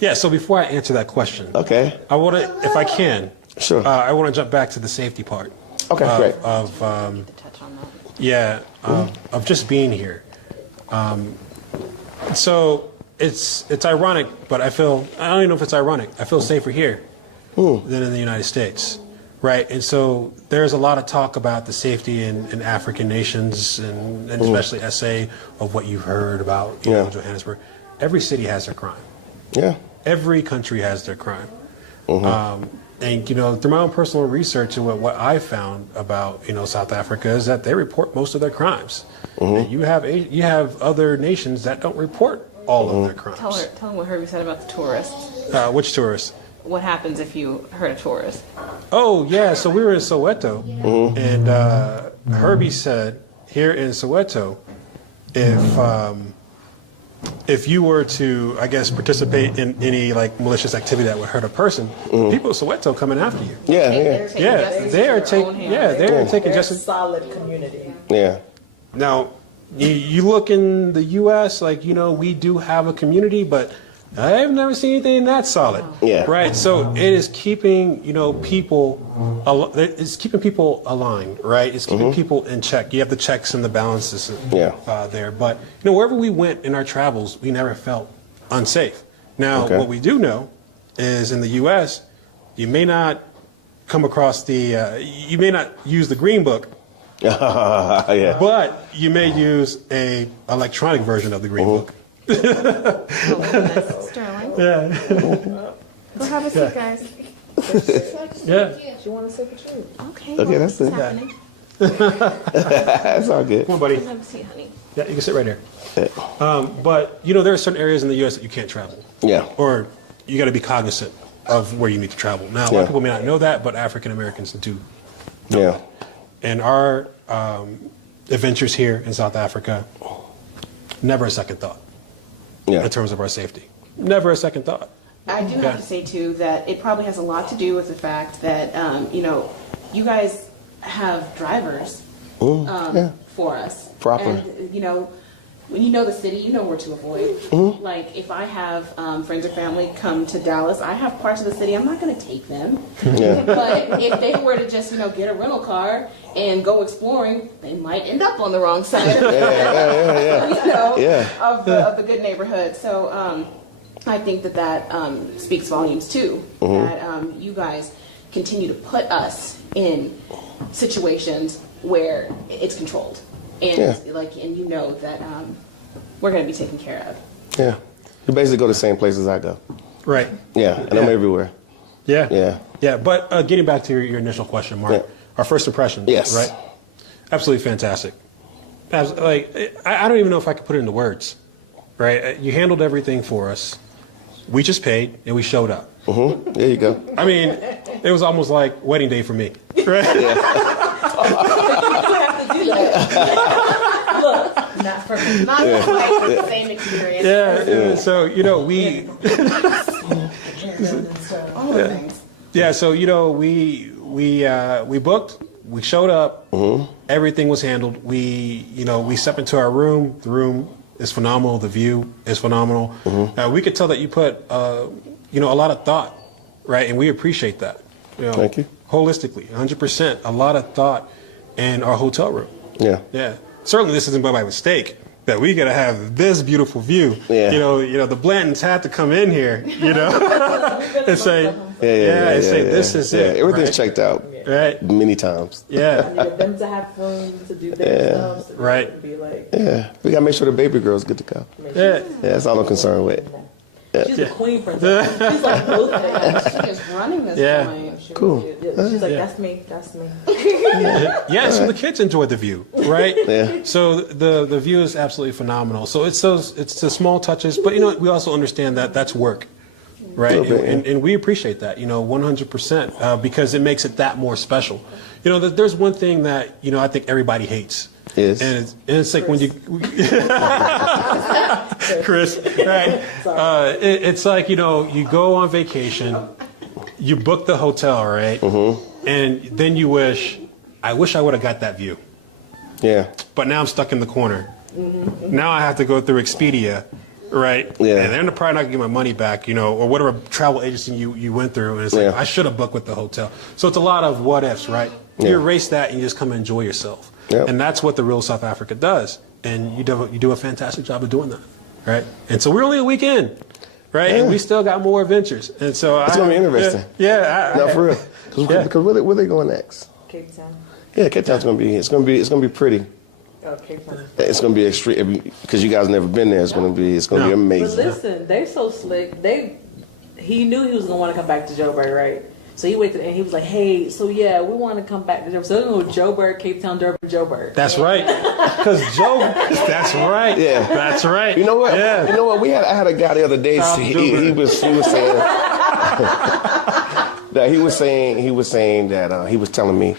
Yeah, so before I answer that question, okay, I want to, if I can, sure. I want to jump back to the safety part. Okay, great. Of just being here. So it's ironic, but I don't even know if it's ironic. I feel safer here than in the United States. Right, and so there's a lot of talk about the safety in African nations, and especially SA, of what you've heard about Johannesburg. Every city has their crime. Yeah. Every country has their crime. And through my own personal research and what I found about South Africa is that they report most of their crimes. And you have other nations that don't report all of their crimes. Tell them what Herbie said about the tourists. Which tourists? What happens if you hurt a tourist? Oh, yeah. So we were in Soweto, and Herbie said here in Soweto, if you were to, I guess, participate in any like malicious activity that would hurt a person, people in Soweto coming after you. They are taking justice. Solid community. Yeah. Now, you look in the U.S., like we do have a community, but I've never seen anything that solid. Yeah. Right. So it is keeping people, it's keeping people aligned. Right. It's keeping people in check. You have the checks and the balances there. But wherever we went in our travels, we never felt unsafe. Now, what we do know is in the U.S., you may not come across you may not use the Green Book. But you may use a electronic version of the Green Book. Sterling. Yeah. Go have a seat, guys. Yeah. You want to sit with you? Okay. Okay, that's it. Happening. That's all good. Come on, buddy. Go have a seat, honey. Yeah, you can sit right here. But there are certain areas in the U.S. that you can't travel. Yeah. Or you got to be cognizant of where you need to travel. Now, a lot of people may not know that, but African Americans do. Yeah. And our adventures here in South Africa, never a second thought. in terms of our safety. Never a second thought. I do have to say too that it probably has a lot to do with the fact that you guys have drivers for us. Proper. And when you know the city, you know where to avoid. Like if I have friends or family come to Dallas, I have parts of the city I'm not going to take them. But if they were to just get a rental car and go exploring, they might end up on the wrong side of the good neighborhood. So I think that speaks volumes too. That you guys continue to put us in situations where it's controlled. And and you know that we're going to be taken care of. Yeah. You basically go the same places I go. Right. Yeah, and I'm everywhere. Yeah. Yeah. Yeah, but getting back to your initial question, Mark, our first impression, Yes. right? Absolutely fantastic. I don't even know if I could put it into words, right? You handled everything for us. We just paid, and we showed up. There you go. I mean, it was almost like wedding day for me, right? Look, not for me. Not quite the same experience. Yeah. So we. All the things. Yeah. So we booked. We showed up. Everything was handled. We stepped into our room. The room is phenomenal. The view is phenomenal. We could tell that you put a lot of thought, right? And we appreciate that. Thank you. Holistically, 100%. A lot of thought in our hotel room. Yeah. Yeah. Certainly, this isn't by mistake that we gotta have this beautiful view. Yeah. The Blantons had to come in here, and say, this is it. Everything's right? checked out. Right. Many times. I needed them to have fun to do their stuff. So Right. to be like, Yeah. We gotta make sure the baby girl's good to go. Yeah. Yeah, that's all I'm concerned with. she's a queen princess. She's like both of them. She is running this Yeah. joint. Cool. She's like, that's me. Yeah, so the kids enjoyed the view, right? Yeah. So the view is absolutely phenomenal. So it's the small touches, but we also understand that that's work, right? Little bit, And we appreciate that, 100%, because it makes it that more special. There's one thing that I think everybody hates. Yes. And it's like when you, Chris, right? It's like you go on vacation, you book the hotel, right? And then you I wish I would have got that view. Yeah. But now I'm stuck in the corner. Now I have to go through Expedia, right? Yeah. And they're probably not gonna get my money back, or whatever travel agency you went through. And it's like I should have booked with the hotel. So it's a lot of what ifs, right? Yeah. You erase that and you just come and enjoy yourself. Yep. And that's what the real South Africa does. And you do a fantastic job of doing that, right? And so we're only a week in, right? Yeah. And we still got more adventures. And so It's gonna be interesting. Yeah. No, for real. Because where they going next? Cape Town. Yeah, Cape Town's gonna be pretty. Oh, Cape Town. It's gonna be extreme because you guys never been there. It's gonna be But amazing. listen, they're so slick. He knew he was gonna want to come back to Joburg, right? So he waited and he was like, "Hey, so yeah, we want to come back to Joburg. So we're gonna go Joburg, Cape Town, Durban, Joburg." That's right. Because that's right. Yeah. That's right. You know what? Yeah. You know what? I had a guy the other day. He was saying that he was saying that he was telling me,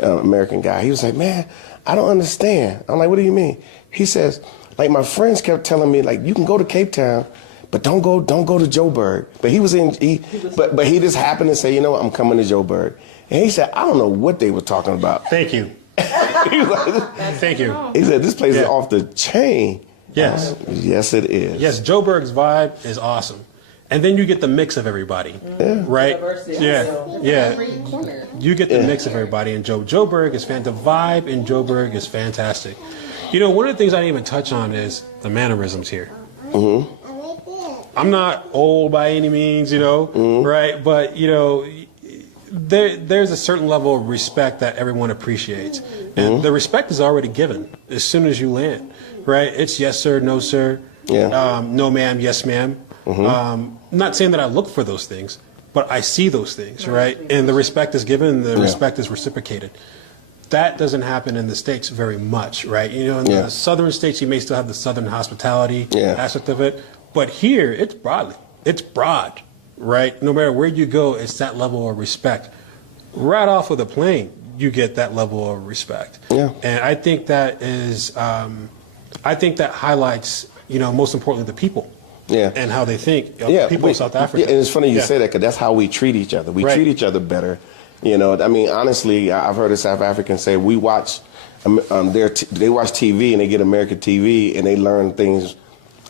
American guy. He was like, "Man, I don't understand." I'm like, "What do you mean?" He says, "Like my friends kept telling me, like you can go to Cape Town, but don't go to Joburg." But but he just happened to say, "You know what? I'm coming to Joburg." And he said, "I don't know what they were talking about." Thank you. He was like, Thank you. he said, "This place is off the chain." Yes. Yes, it is. Yes, Joburg's vibe is awesome. And then you get the mix of everybody, right? Diversity. Yeah. Every corner. You get the mix of everybody, and Joburg is the vibe in Joburg is fantastic. One of the things I didn't even touch on is the mannerisms here. I'm not old by any means, right? But there's a certain level of respect that everyone appreciates, and the respect is already given as soon as you land, right? It's yes sir, no sir, no ma'am, yes ma'am. Not saying that I look for those things, but I see those things, right? And the respect is given, the respect is reciprocated. That doesn't happen in the States very much, right? In the southern states, you may still have the southern hospitality aspect of it, but here it's broad, right? No matter where you go, it's that level of respect. Right off of the plane, you get that level of respect. Yeah. And I think that is, I think that highlights, most importantly, the people. Yeah. and how they think. People in South Yeah, Africa. and it's funny you Yeah. say that because that's how we treat each other. We Right. treat each other better. You know, I mean, honestly, I've heard a South African say we watch, they watch TV and they get American TV and they learn things,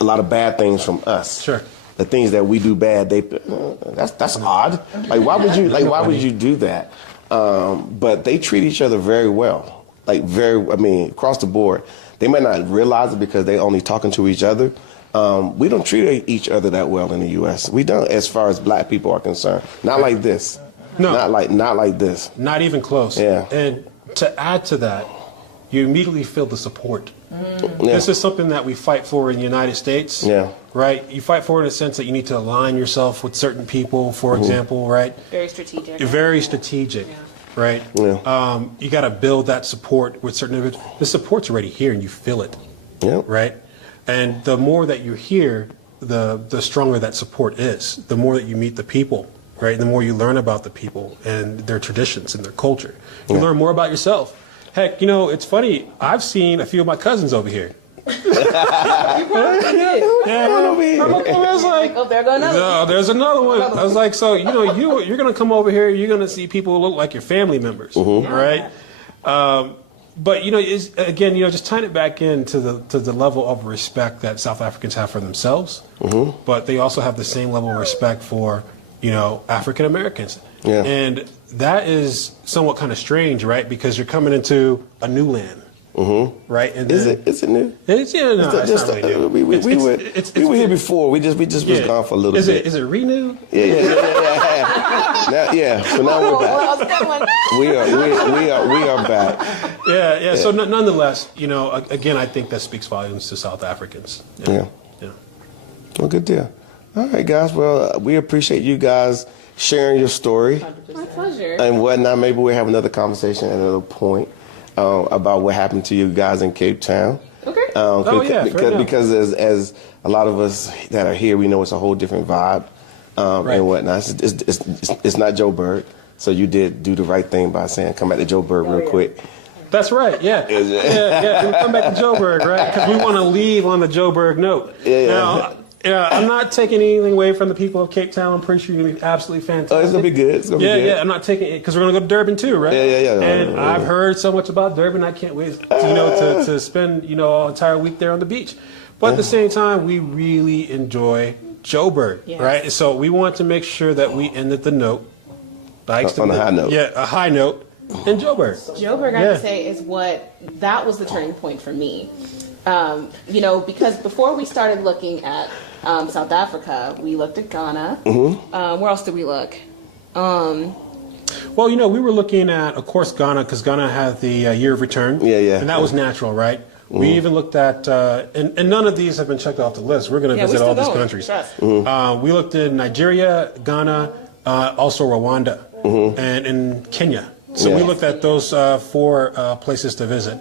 a lot of bad things from us. Sure. The things that we do bad, that's odd. Like why would you do that? But they treat each other very well. Like across the board. They might not realize it because they only talking to each other. We don't treat each other that well in the U.S. We don't, as far as black people are concerned. Not like this. No. Not like this. Not even close. Yeah. And to add to that, you immediately feel the support. Yeah. This is something that we fight for in the United States. Yeah. Right? You fight for it in a sense that you need to align yourself with certain people, for example, right? Very strategic. You're very strategic, right? Yeah. You got to build that support with certain individuals. The support's already here and you feel it, Yeah. right? And the more that you're here, the stronger that support is. The more that you meet the people, right? The more you learn about the people and their traditions and their culture. You learn more about yourself. Heck, it's funny. I've seen a few of my cousins over here. You probably did. I was like, Oh, there go another. no, there's another one. I was like, so you're gonna come over here. You're gonna see people who look like your family members, right? But is again, just tying it back into the level of respect that South Africans have for themselves, but they also have the same level of respect for African Americans, Yeah. and that is somewhat kind of strange, right? Because you're coming into a new land. Right? And Is then, it? Is it new? It's not really new. We were here before. We just was gone for a little bit. Is it renewed? Yeah. So now we're back. We are back. Yeah. So nonetheless, again, I think that speaks volumes to South Africans. Yeah. Well, good deal. All right, guys. Well, we appreciate you guys sharing your story My pleasure. and whatnot. Maybe we'll have another conversation at another point about what happened to you guys in Cape Town. Okay. Because as a lot of us that are here, we know it's a whole different vibe and whatnot. It's not Joburg, so you did do the right thing by saying come back to Joburg real quick. That's right. Yeah. We come back to Joburg, right? Because we want to leave on the Joburg note. Now, I'm not taking anything away from the people of Cape Town. I'm pretty sure you're going to be absolutely fantastic. Oh, it's going to be good. It's gonna be good. I'm not taking it because we're going to go to Durban too, right? Yeah. And I've heard so much about Durban. I can't wait, to spend, an entire week there on the beach. But at the same time, we really enjoy Joburg, right? So we want to make sure that we ended the note. On a high note. Yeah, a high note in Joburg. Joburg, I have to say, that was the turning point for me. Because before we started looking at South Africa, we looked at Ghana. Where else did we look? Well, we were looking at, of course, Ghana, because Ghana had the year of return. Yeah. And that was natural, right? We even looked at, and none of these have been checked off the list. We're going to visit all these countries. We looked in Nigeria, Ghana, also Rwanda, and in Kenya. So we looked at those 4 places to visit.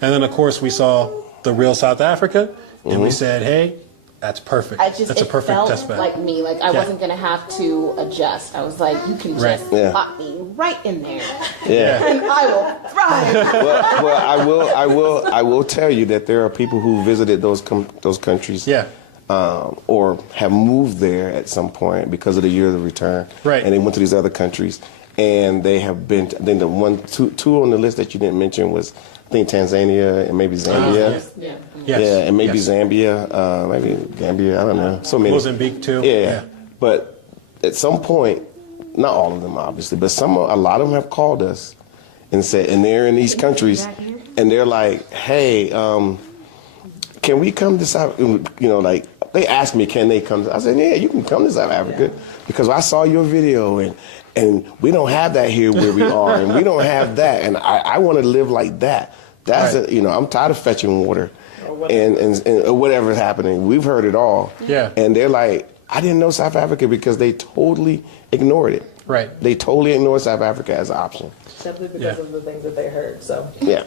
And then, of course, we saw the real South Africa, and we said, hey, that's perfect. That's a perfect test bed. Like me, I wasn't going to have to adjust. I was like, you can just pop me right in there, and I will thrive. Well, I will tell you that there are people who visited those countries, or have moved there at some point because of the year of the return, right? And they went to these other countries, and they have been. I think two on the list that you didn't mention was, I think, Tanzania and maybe Zambia. And maybe Zambia, maybe Gambia. I don't know. So many. Mozambique too. Yeah. But at some point, not all of them obviously, but a lot of them have called us and said, and they're in these countries, and they're like, hey, can we come to South? They asked me, can they come? I said, yeah, you can come to South Africa because I saw your video and we don't have that here where we are, and we don't have that, and I want to live like that. That's I'm tired of fetching water, and whatever is happening. We've heard it all. Yeah. And they're like, I didn't know South Africa because they totally ignored it. Right. They totally ignored South Africa as an option. Simply because of the things that they heard. So Yeah.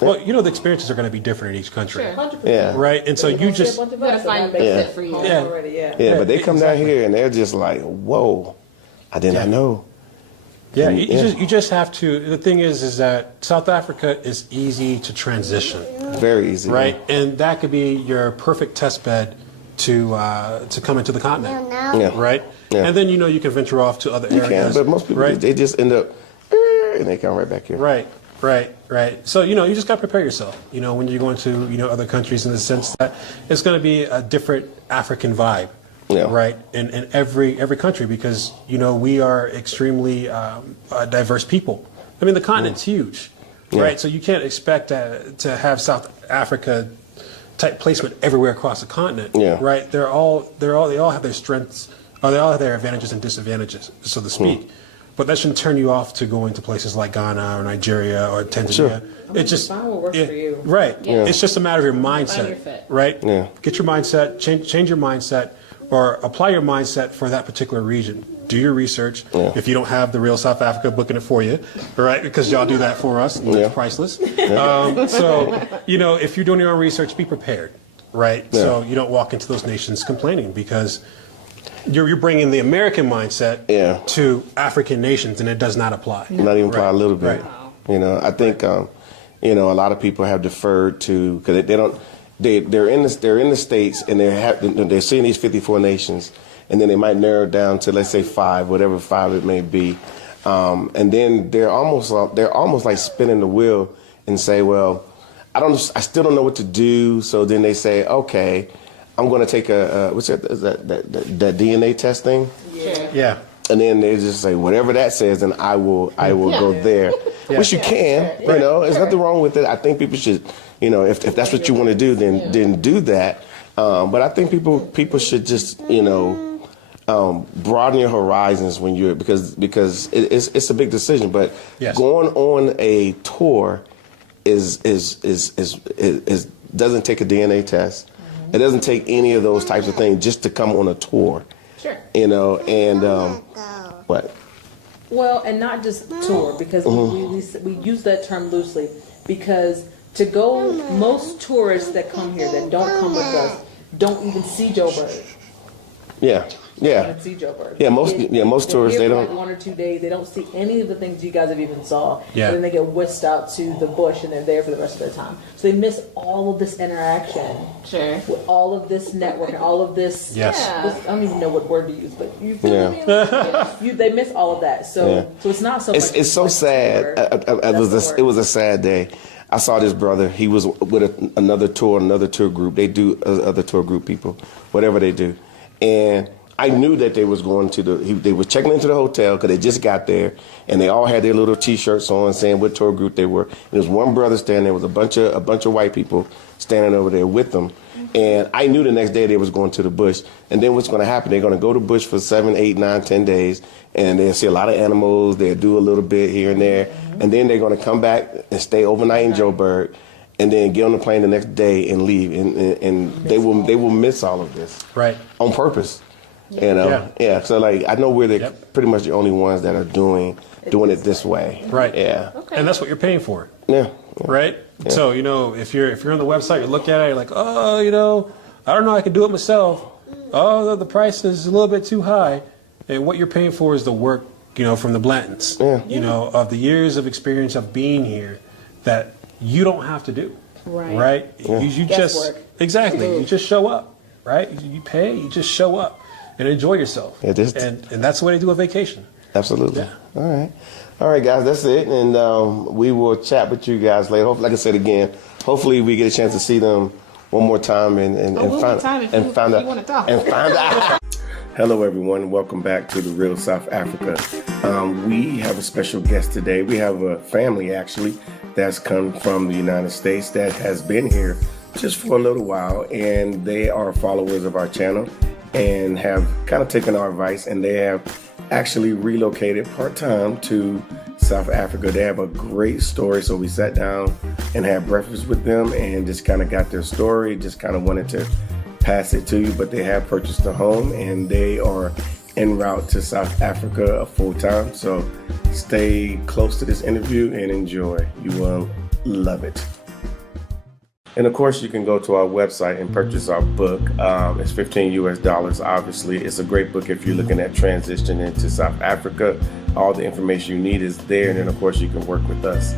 Well, the experiences are going to be different in each country. Sure. 100%. Yeah. Right. And so you just You gotta find that a makes fit for you. sense already. Yeah, but they come down here and they're just like, whoa, I did not know. Yeah, you just have to. The thing is that South Africa is easy to transition, Very easy. right? And that could be your perfect test bed to come into the continent, Yeah. right? Yeah. And then you can venture off to other You can, areas. but most people, right? they just end up, and they come right back here. Right. So, you just got to prepare yourself, when you're going to, other countries, in the sense that it's going to be a different African vibe, Yeah. right? In every country, because, we are extremely diverse people. I mean, the continent's huge, right? So you can't expect to have South Africa type placement everywhere across the continent, Yeah. right? They all have their strengths, or they all have their advantages and disadvantages, so to speak. But that shouldn't turn you off to going to places like Ghana or Nigeria or Tanzania. Sure. It's just find what works for you. Right. Yeah. It's just a matter of your mindset, your fit. right? Yeah. Get your mindset, change your mindset, or apply your mindset for that particular region. Do your research. Yeah. If you don't have the Real South Africa booking it for you, right? Because y'all do that for us. And Yeah. It's priceless. So, if you're doing your own research, be prepared, right? Yeah. So you don't walk into those nations complaining, because you're bringing the American mindset Yeah. to African nations, and it does not apply. Not even apply a little bit. Right. I think, a lot of people have deferred to, because they're in the States, and they're seeing these 54 nations, and then they might narrow it down to, let's say, 5, whatever 5 it may be, and then they're almost like spinning the wheel and say, well, I still don't know what to do. So then they say, okay, I'm going to take what's that? Is that DNA test thing? Yeah. And then they just say, whatever that says, then I will go there. Which you can, there's nothing wrong with it. I think people should, if that's what you want to do, then do that. But I think people should just, broaden your horizons when because it's a big decision. But Yes. going on a tour is doesn't take a DNA test. It doesn't take any of those types of things just to come on a tour. Sure. What? Well, and not just tour, because we use that term loosely, because most tourists that come here that don't come with us don't even see Joe Bird. Yeah. Don't see Joe Bird. Yeah, most tourists, they're they here for don't. like 1 or 2 days. They don't see any of the things you guys have even saw. Yeah. And then they get whisked out to the bush, and they're there for the rest of their time. So they miss all of this interaction. Sure. With all of this networking, all of this. Yes. I don't even know what word to use, but you feel Yeah. me? They miss all of that. So it's not so much. It's so like sad. tour. It was a sad day. I saw this brother. He was with another tour group. They do other tour group people, whatever they do, and I knew that they was going to they were checking into the hotel because they just got there, and they all had their little T-shirts on saying what tour group they were. And there was one brother standing there. Was a bunch of white people standing over there with them, and I knew the next day they was going to the bush. And then what's going to happen? They're going to go to the bush for 7, 8, 9, 10 days, and they'll see a lot of animals. They'll do a little bit here and there, and then they're going to come back and stay overnight in Joburg, and then get on the plane the next day and leave. And they will miss all of this, Right. on purpose. So like I know we're pretty much the only ones that are doing it this way. Right. Yeah. Okay. And that's what you're paying for. Yeah. Right? So, if you're on the website, you look at it, you're like, oh, I don't know, I can do it myself. Oh, the price is a little bit too high. And what you're paying for is the work, from the Blantons, of the years of experience of being here that you don't have to do. Right? You just, Guesswork. exactly, you just show up, right? You pay, you just show up and enjoy yourself. Yeah, and that's the way to do a vacation. Absolutely. Yeah. All right, guys, that's it. And we will chat with you guys later. Hopefully, like I said again, hopefully we get a chance to see them one more time and find out. Hello, everyone. Welcome back to the Real South Africa. We have a special guest today. We have a family, actually, that's come from the United States that has been here just for a little while, and they are followers of our channel and have kind of taken our advice, and they have actually relocated part-time to South Africa. They have a great story, so we sat down and had breakfast with them and just kind of got their story, just kind of wanted to pass it to you. But they have purchased a home and they are en route to South Africa full-time. So stay close to this interview and enjoy. You will love it. And of course, you can go to our website and purchase our book. It's $15 US. Obviously, it's a great book if you're looking at transition into South Africa. All the information you need is there, and then of course you can work with us.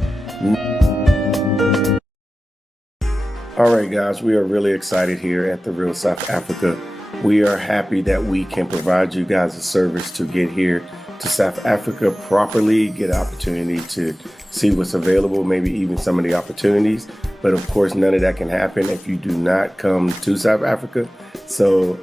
All right, guys, we are really excited here at the Real South Africa. We are happy that we can provide you guys a service to get here to South Africa properly, get an opportunity to see what's available, maybe even some of the opportunities. But of course, none of that can happen if you do not come to South Africa. So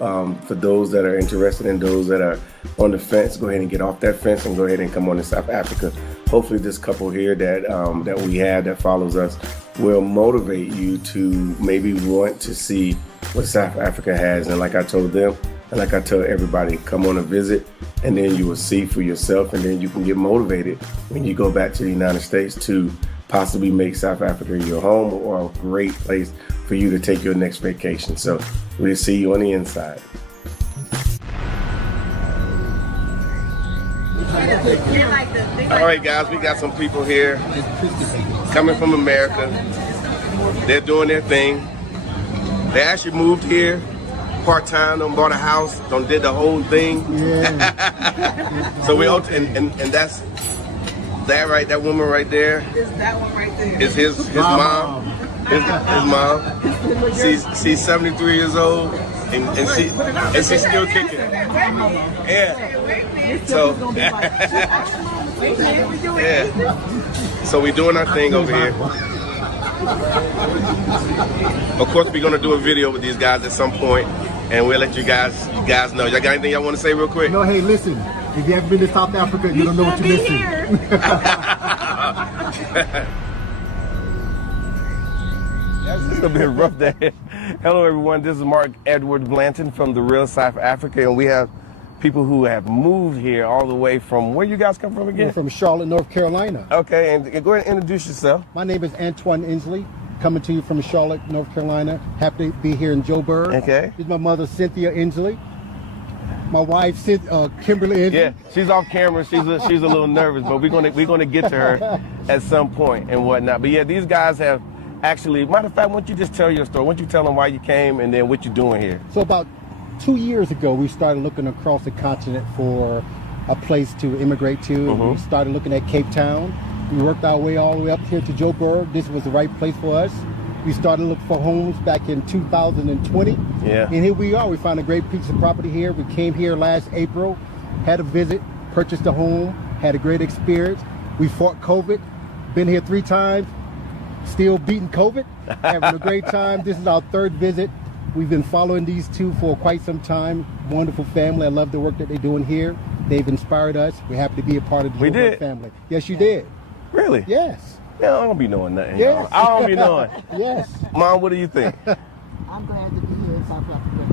for those that are interested and those that are on the fence, go ahead and get off that fence and go ahead and come on to South Africa. Hopefully this couple here that we have that follows us will motivate you to maybe want to see what South Africa has. And like I told them, and like I tell everybody, come on a visit and then you will see for yourself, and then you can get motivated when you go back to the United States to possibly make South Africa your home or a great place for you to take your next vacation. So we'll see you on the inside. All right, guys, we got some people here coming from America. They're doing their thing. They actually moved here part-time, done bought a house, done did the whole thing. Yeah. So we and that's that right, that woman right there. Is that one right there? Is his mom. His mom. She's 73 years old and she's still kicking. Yeah. So yeah. So we're doing our thing over here. Of course, we're gonna do a video with these guys at some point, and we'll let you guys know. Y'all got anything y'all want to say real quick? No, hey, listen. If you haven't been to South Africa, you don't know what you're missing. It's a bit rough there. Hello, everyone. This is Mark Edward Blanton from the Real South Africa, and we have people who have moved here all the way from, where you guys come from again? We're from Charlotte, North Carolina. Okay, and go ahead and introduce yourself. My name is Antoine Inslee, coming to you from Charlotte, North Carolina. Happy to be here in Joburg. Okay. This is my mother, Cynthia Inslee. My wife, Kimberly Inslee. Yeah, she's off camera. She's a little nervous, but we're gonna get to her at some point and whatnot. But yeah, these guys have actually. Matter of fact, why don't you just tell your story? Why don't you tell them why you came and then what you're doing here? So about 2 years ago, we started looking across the continent for a place to immigrate to. Mm-hmm. We started looking at Cape Town. We worked our way all the way up here to Joburg. This was the right place for us. We started looking for homes back in 2020. Yeah. And here we are. We found a great piece of property here. We came here last April, had a visit, purchased a home, had a great experience. We fought COVID, been here 3 times, still beating COVID, having a great time. This is our 3rd visit. We've been following these two for quite some time. Wonderful family. I love the work that they're doing here. They've inspired us. We're happy to be a part of the Joburg family. Yes, you did. Really? Yes. Yeah, I don't be knowing nothing. Yes. I don't be knowing. Yes. Mom, what do you think? I'm glad to be here in South Africa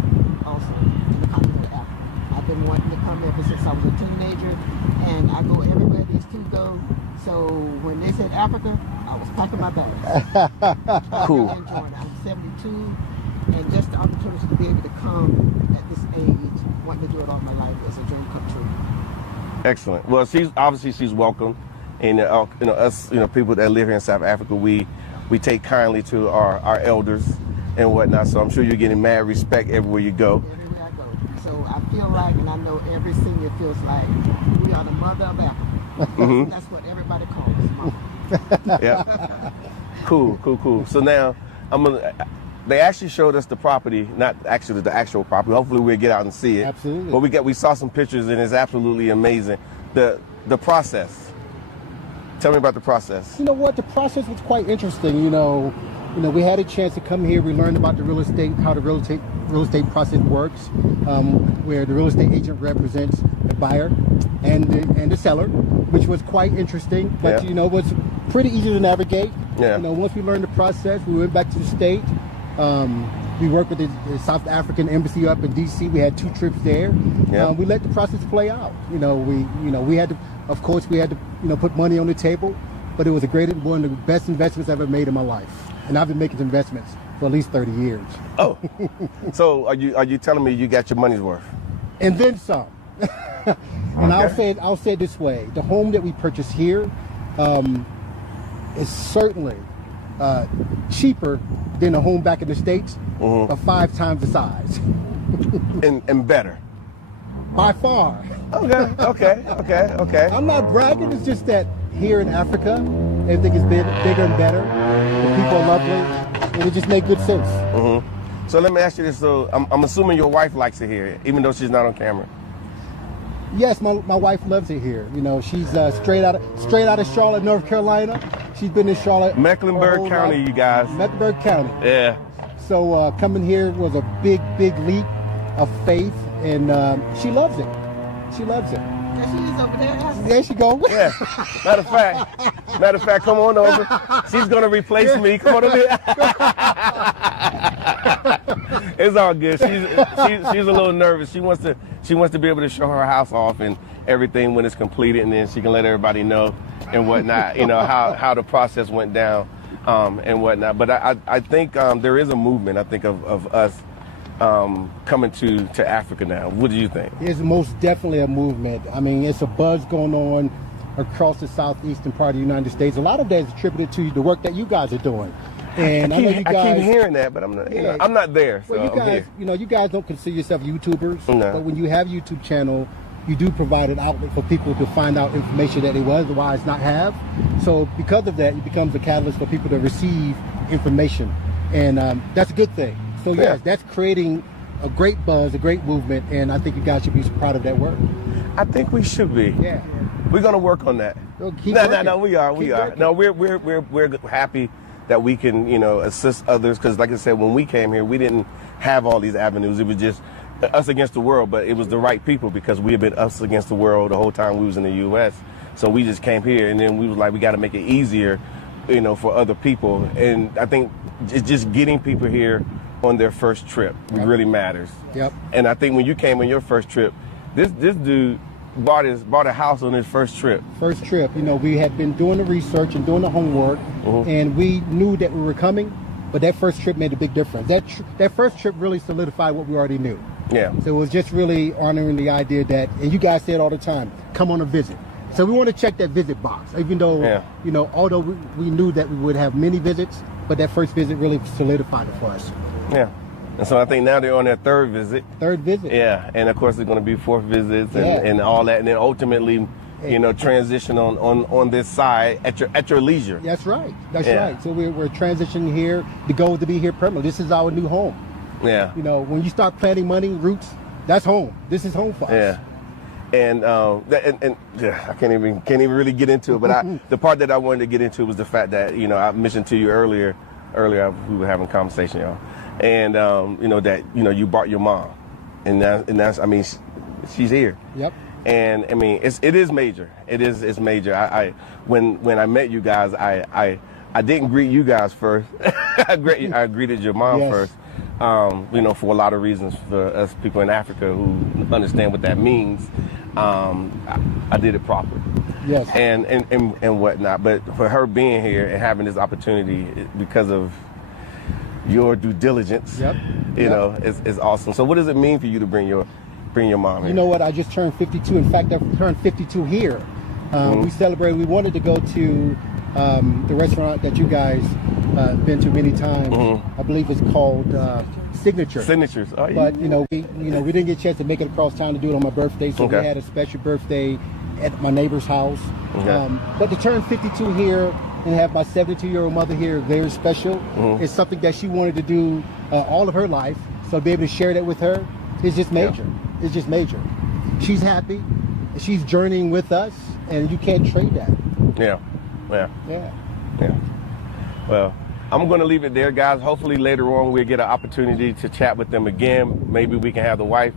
also, in the continent of Africa. I've been wanting to come ever since I was a teenager, and I go everywhere these two go. So when they said Africa, I was packing my bags. Cool. I really enjoyed it. I'm 72, and just the opportunity to be able to come at this age, wanting to do it all my life, is a dream come true. Excellent. Well, she's welcome. And us, people that live here in South Africa, we take kindly to our elders and whatnot. So I'm sure you're getting mad respect everywhere you go. Everywhere I go. So I feel like, and I know every senior feels like, we are the mother of Africa. Mm-hmm. That's what everybody calls us, mama. Yeah. Cool. So now they actually showed us the property, not actually the actual property. Hopefully we'll get out and see it. Absolutely. But we saw some pictures and it's absolutely amazing. The process. Tell me about the process. You know what? The process was quite interesting. We had a chance to come here. We learned about the real estate, how the real estate process works, where the real estate agent represents the buyer and the seller, which was quite interesting. But it was pretty easy to navigate. Yeah. Once we learned the process, we went back to the state. We worked with the South African embassy up in D.C. We had 2 trips there. Yeah. We let the process play out. We had to, of course, put money on the table, but it was one of the best investments I've ever made in my life. And I've been making investments for at least 30 years. Oh, so are you telling me you got your money's worth? And then some. And okay. I'll say it this way: the home that we purchased here is certainly cheaper than a home back in the States, but 5 times the size. and better. By far. Okay. I'm not bragging. It's just that here in Africa, everything is bigger and better. The people are lovely. And it just made good sense. So let me ask you this. So I'm assuming your wife likes it here, even though she's not on camera. Yes, my wife loves it here. You know, she's straight out of Charlotte, North Carolina. She's been in Charlotte. Mecklenburg County, you guys. Mecklenburg County. Yeah. So coming here was a big leap of faith, and she loves it. She loves it. There she is over there. There she go. Yeah. Matter of fact, come on over. She's gonna replace me. Come on over. It's all good. She's a little nervous. She wants to be able to show her house off and everything when it's completed, and then she can let everybody know and whatnot. You know how the process went down and whatnot. But I think there is a movement. I think of us coming to Africa now. What do you think? It's most definitely a movement. I mean, it's a buzz going on across the southeastern part of the United States. A lot of that is attributed to the work that you guys are doing. And I know you guys. I keep hearing that, but I'm not. You know, I'm not there. So well, you guys, you guys don't consider yourself YouTubers, No. but when you have a YouTube channel, you do provide an outlet for people to find out information that they would otherwise not have. So because of that, it becomes a catalyst for people to receive information, and that's a good thing. So yes, that's creating a great buzz, a great movement, and I think you guys should be proud of that work. I think we should be. Yeah. We're gonna work on that. No, we are. working. No, we're happy that we can, assist others, because like I said, when we came here, we didn't have all these avenues. It was just us against the world, but it was the right people, because we had been us against the world the whole time we was in the U.S. So we just came here, and then we was like, we got to make it easier, for other people. And I think it's just getting people here on their first trip really matters. Yep. And I think when you came on your first trip, this dude bought a house on his first trip. First trip, we had been doing the research and doing the homework, and we knew that we were coming, but that first trip made a big difference. That first trip really solidified what we already knew. Yeah. So it was just really honoring the idea that, and you guys say it all the time, come on a visit. So we want to check that visit box, even though, although we knew that we would have many visits, but that first visit really solidified it for us. Yeah. And so I think now they're on their third visit. Third visit. Yeah. And of course, there's going to be fourth visits and all that. And then ultimately, transition on this side at your leisure. That's right. That's right. So we're transitioning here. The goal is to be here permanently. This is our new home. Yeah. When you start planting money, roots, that's home. This is home for us. Yeah. And I can't even really get into it. But the part that I wanted to get into was the fact that I mentioned to you earlier we were having a conversation, y'all, and that you brought your mom, and that's I mean she's here. Yep. And I mean it is major. It's major. I when I met you guys, I didn't greet you guys first. I greeted your mom first. For a lot of reasons, for us people in Africa who understand what that means. I did it properly. Yes. And whatnot. But for her being here and having this opportunity because of your due diligence, is awesome. So what does it mean for you to bring your mom here? You know what? I just turned 52. In fact, I turned 52 here. We celebrated. We wanted to go to the restaurant that you guys been to many times. I believe it's called Signatures. Oh, yeah. But we didn't get a chance to make it across town to do it on my birthday, so we had a special birthday at my neighbor's house. But to turn 52 here and have my 72-year-old mother here, very special. It's something that she wanted to do all of her life. So to be able to share that with her is just major. Yeah. It's just major. She's happy. She's journeying with us, and you can't trade that. Yeah. Well, I'm going to leave it there, guys. Hopefully later on we'll get an opportunity to chat with them again. Maybe we can have the wife,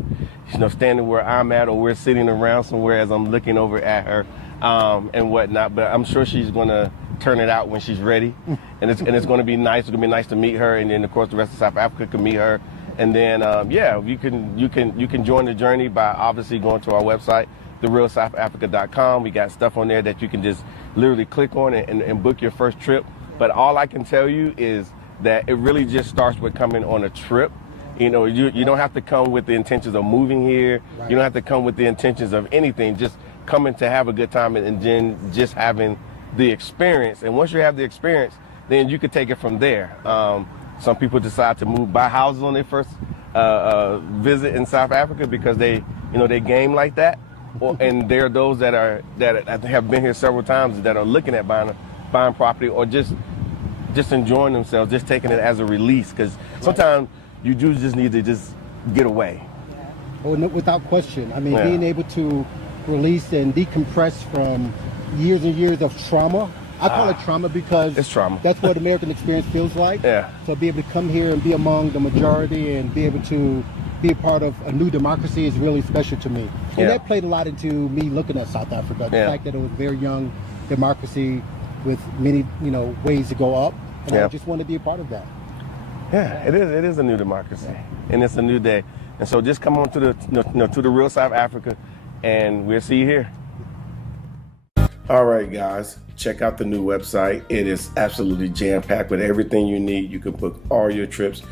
standing where I'm at, or we're sitting around somewhere as I'm looking over at her and whatnot. But I'm sure she's going to turn it out when she's ready, and it's going to be nice. It's going to be nice to meet her, and then of course the rest of South Africa can meet her. And then you can join the journey by obviously going to our website, therealsouthafrica.com. We got stuff on there that you can just literally click on and book your first trip. But all I can tell you is that it really just starts with coming on a trip. You don't have to come with the intentions of moving here. Right. You don't have to come with the intentions of anything. Just coming to have a good time and then just having the experience. And once you have the experience, then you can take it from there. Some people decide to buy houses on their first visit in South Africa because they game like that. And there are those that have been here several times that are looking at buying property, or just just enjoying themselves, just taking it as a release. Because sometimes you do just need to just get away. Oh, no, without question. I mean, Yeah. being able to release and decompress from years and years of trauma. I call it trauma because It's trauma. that's what American experience feels like. Yeah. So be able to come here and be among the majority and be able to be a part of a new democracy is really special to me. And Yeah. that played a lot into me looking at South Africa. The Yeah. fact that it was a very young democracy with many, ways to go up. And Yeah. I just want to be a part of that. Yeah, it is. It is a new democracy, and it's a new day. And so just come on to the real South Africa, and we'll see you here. All right, guys, check out the new website. It is absolutely jam-packed with everything you need. You can book all your trips.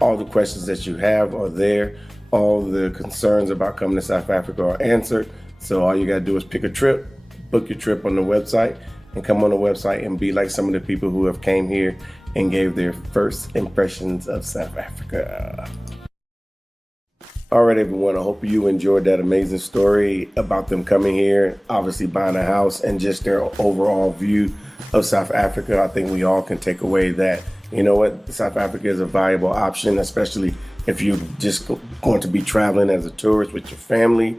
All the questions that you have are there. All the concerns about coming to South Africa are answered. So all you got to do is pick a trip, book your trip on the website, and come on the website and be like some of the people who have came here and gave their first impressions of South Africa. All right, everyone, I hope you enjoyed that amazing story about them coming here, obviously buying a house, and just their overall view of South Africa. I think we all can take away that, you know what, South Africa is a viable option, especially if you're just going to be traveling as a tourist with your family,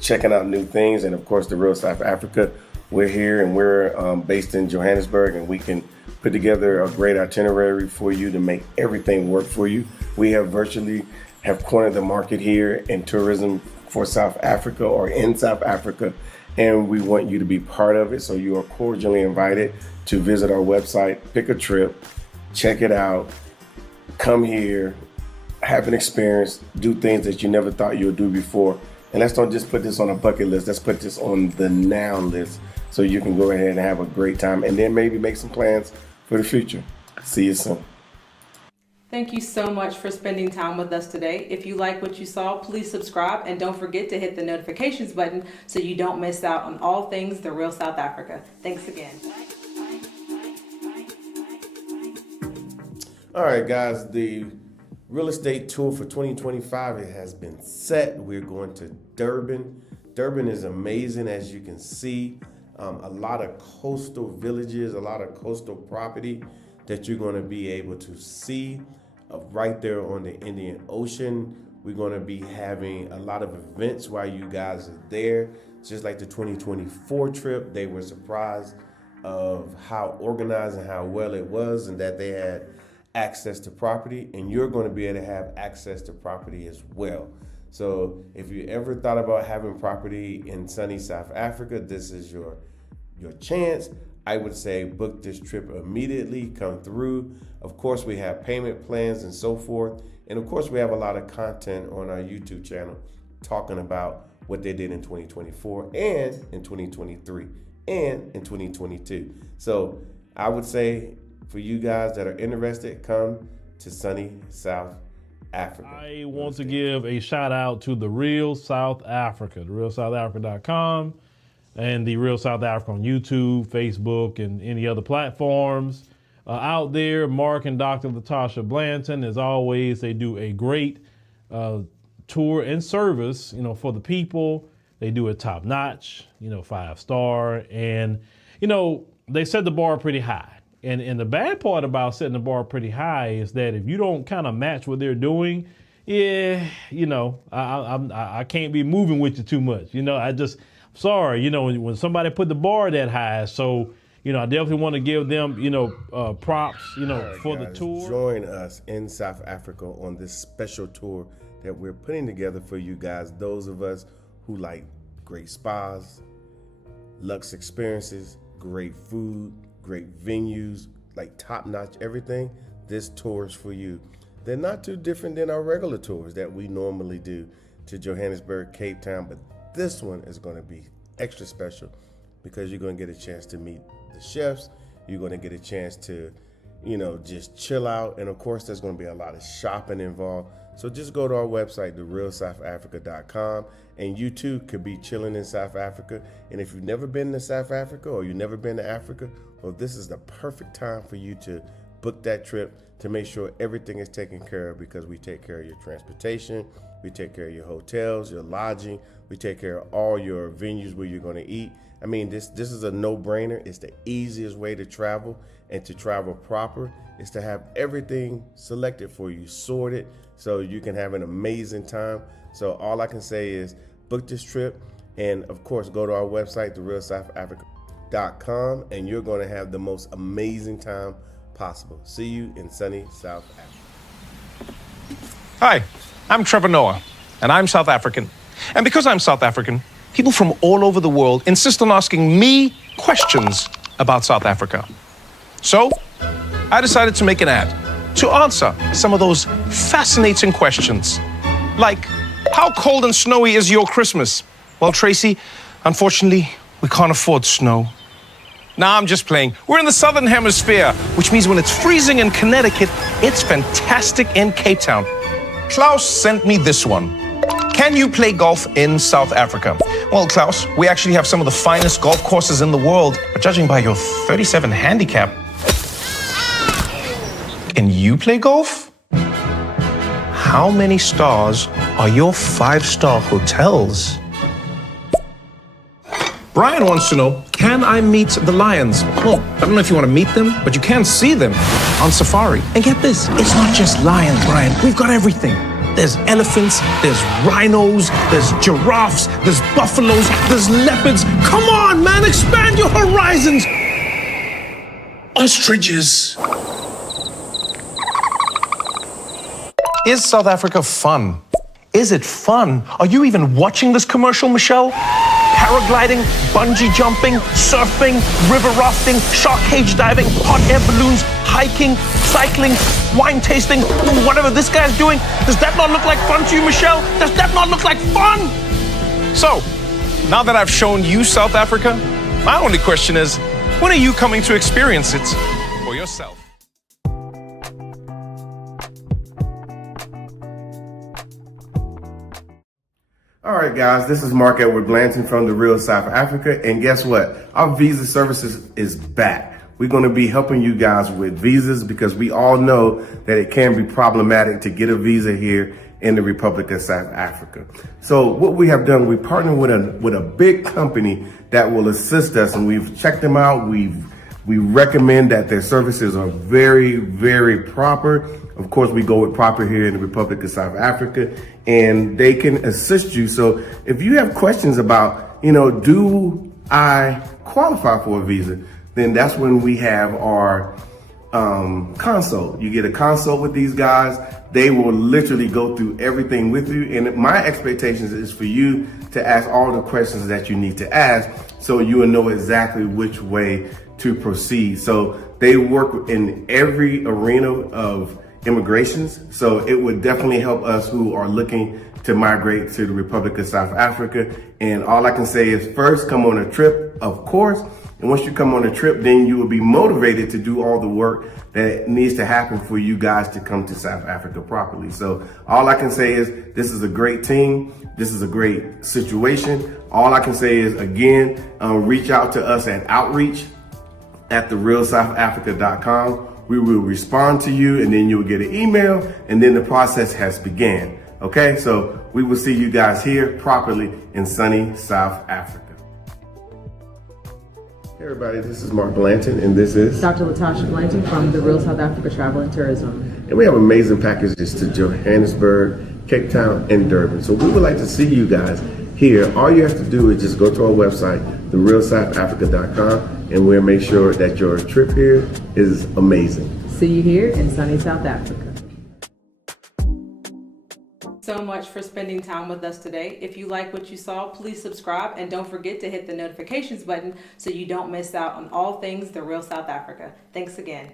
checking out new things. And of course, the real South Africa, we're here and we're based in Johannesburg, and we can put together a great itinerary for you to make everything work for you. We have cornered the market here in tourism for South Africa or in South Africa, and we want you to be part of it. So you are cordially invited to visit our website, pick a trip, check it out, come here, have an experience, do things that you never thought you would do before. And let's don't just put this on a bucket list, let's put this on the now list so you can go ahead and have a great time and then maybe make some plans for the future. See you soon. Thank you so much for spending time with us today. If you like what you saw, please subscribe and don't forget to hit the notifications button so you don't miss out on all things The Real South Africa. Thanks again. All right, guys, the real estate tour for 2025, it has been set. We're going to Durban. Durban is amazing, as you can see. A lot of coastal villages, a lot of coastal property that you're going to be able to see right there on the Indian Ocean. We're going to be having a lot of events while you guys are there. Just like the 2024 trip, they were surprised of how organized and how well it was, and that they had access to property, and you're going to be able to have access to property as well. So if you ever thought about having property in sunny South Africa, this is your chance. I would say book this trip immediately, come through. Of course, we have payment plans and so forth. And of course, we have a lot of content on our YouTube channel talking about what they did in 2024 and in 2023 and in 2022. So I would say for you guys that are interested, come to sunny South Africa. I want to give a shout out to The Real South Africa, therealsouthafrica.com. and The Real South Africa on YouTube, Facebook, and any other platforms out there. Mark and Dr. Latasha Blanton, as always, they do a great tour and service, for the people. They do it top notch, 5-star, and they set the bar pretty high. And the bad part about setting the bar pretty high is that if you don't kind of match what they're doing, I can't be moving with you too much. Sorry, when somebody put the bar that high. So, I definitely want to give them, props, for the tour. Join us in South Africa on this special tour that we're putting together for you guys. Those of us who like great spas, luxe experiences, great food, great venues, like top-notch everything. This tour is for you. They're not too different than our regular tours that we normally do to Johannesburg, Cape Town, but this one is going to be extra special because you're going to get a chance to meet the chefs. You're going to get a chance to, just chill out. And of course, there's going to be a lot of shopping involved. So just go to our website, therealsouthafrica.com, and you too could be chilling in South Africa. And if you've never been to South Africa or you've never been to Africa, well, this is the perfect time for you to book that trip to make sure everything is taken care of, because we take care of your transportation, we take care of your hotels, your lodging, we take care of all your venues where you're going to eat. I mean, this is a no-brainer. It's the easiest way to travel, and to travel proper is to have everything selected for you, sorted, so you can have an amazing time. So all I can say is book this trip, and of course go to our website, therealsouthafrica.com, and you're going to have the most amazing time possible. See you in sunny South Africa. Hi, I'm Trevor Noah, and I'm South African. And because I'm South African, people from all over the world insist on asking me questions about South Africa. So, I decided to make an ad to answer some of those fascinating questions. Like, how cold and snowy is your Christmas? Well, Tracy, unfortunately, we can't afford snow. Nah, I'm just playing. We're in the Southern Hemisphere, which means when it's freezing in Connecticut, it's fantastic in Cape Town. Klaus sent me this one. Can you play golf in South Africa? Well, Klaus, we actually have some of the finest golf courses in the world, but judging by your 37 handicap, can you play golf? How many stars are your 5-star hotels? Brian wants to know, can I meet the lions? Well, I don't know if you want to meet them, but you can see them on safari. And get this, it's not just lions, Brian. We've got everything. There's elephants, there's rhinos, there's giraffes, there's buffaloes, there's leopards. Come on, man, expand your horizons. Ostriches. Is South Africa fun? Is it fun? Are you even watching this commercial, Michelle? Paragliding, bungee jumping, surfing, river rafting, shark cage diving, hot air balloons, hiking, cycling, wine tasting, whatever this guy's doing. Does that not look like fun to you, Michelle? Does that not look like fun? So, now that I've shown you South Africa, my only question is, when are you coming to experience it for yourself? All right, guys, this is Mark Edward Blanton from The Real South Africa. And guess what? Our visa services is back. We're going to be helping you guys with visas, because we all know that it can be problematic to get a visa here in the Republic of South Africa. So what we have done, we partnered with a big company that will assist us, and we've checked them out. We recommend that their services are very, very proper. Of course, we go with proper here in the Republic of South Africa, and they can assist you. So if you have questions about, do I qualify for a visa? Then that's when we have our consult. You get a consult with these guys. They will literally go through everything with you. And my expectations is for you to ask all the questions that you need to ask, so you will know exactly which way to proceed. So they work in every arena of immigrations. So it would definitely help us who are looking to migrate to the Republic of South Africa. And all I can say is, first, come on a trip, of course. And once you come on a trip, then you will be motivated to do all the work that needs to happen for you guys to come to South Africa properly. So all I can say is, this is a great team. This is a great situation. All I can say is, again, reach out to us at outreach@therealsouthafrica.com. We will respond to you, and then you'll get an email, and then the process has began. Okay, so we will see you guys here properly in sunny South Africa. Hey everybody, this is Mark Blanton, and this is Dr. Latasha Blanton from The Real South Africa Travel and Tourism. And we have amazing packages to Johannesburg, Cape Town, and Durban. So we would like to see you guys here. All you have to do is just go to our website, therealsouthafrica.com, and we'll make sure that your trip here is amazing. See you here in sunny South Africa. So much for spending time with us today. If you like what you saw, please subscribe, and don't forget to hit the notifications button so you don't miss out on all things The Real South Africa. Thanks again.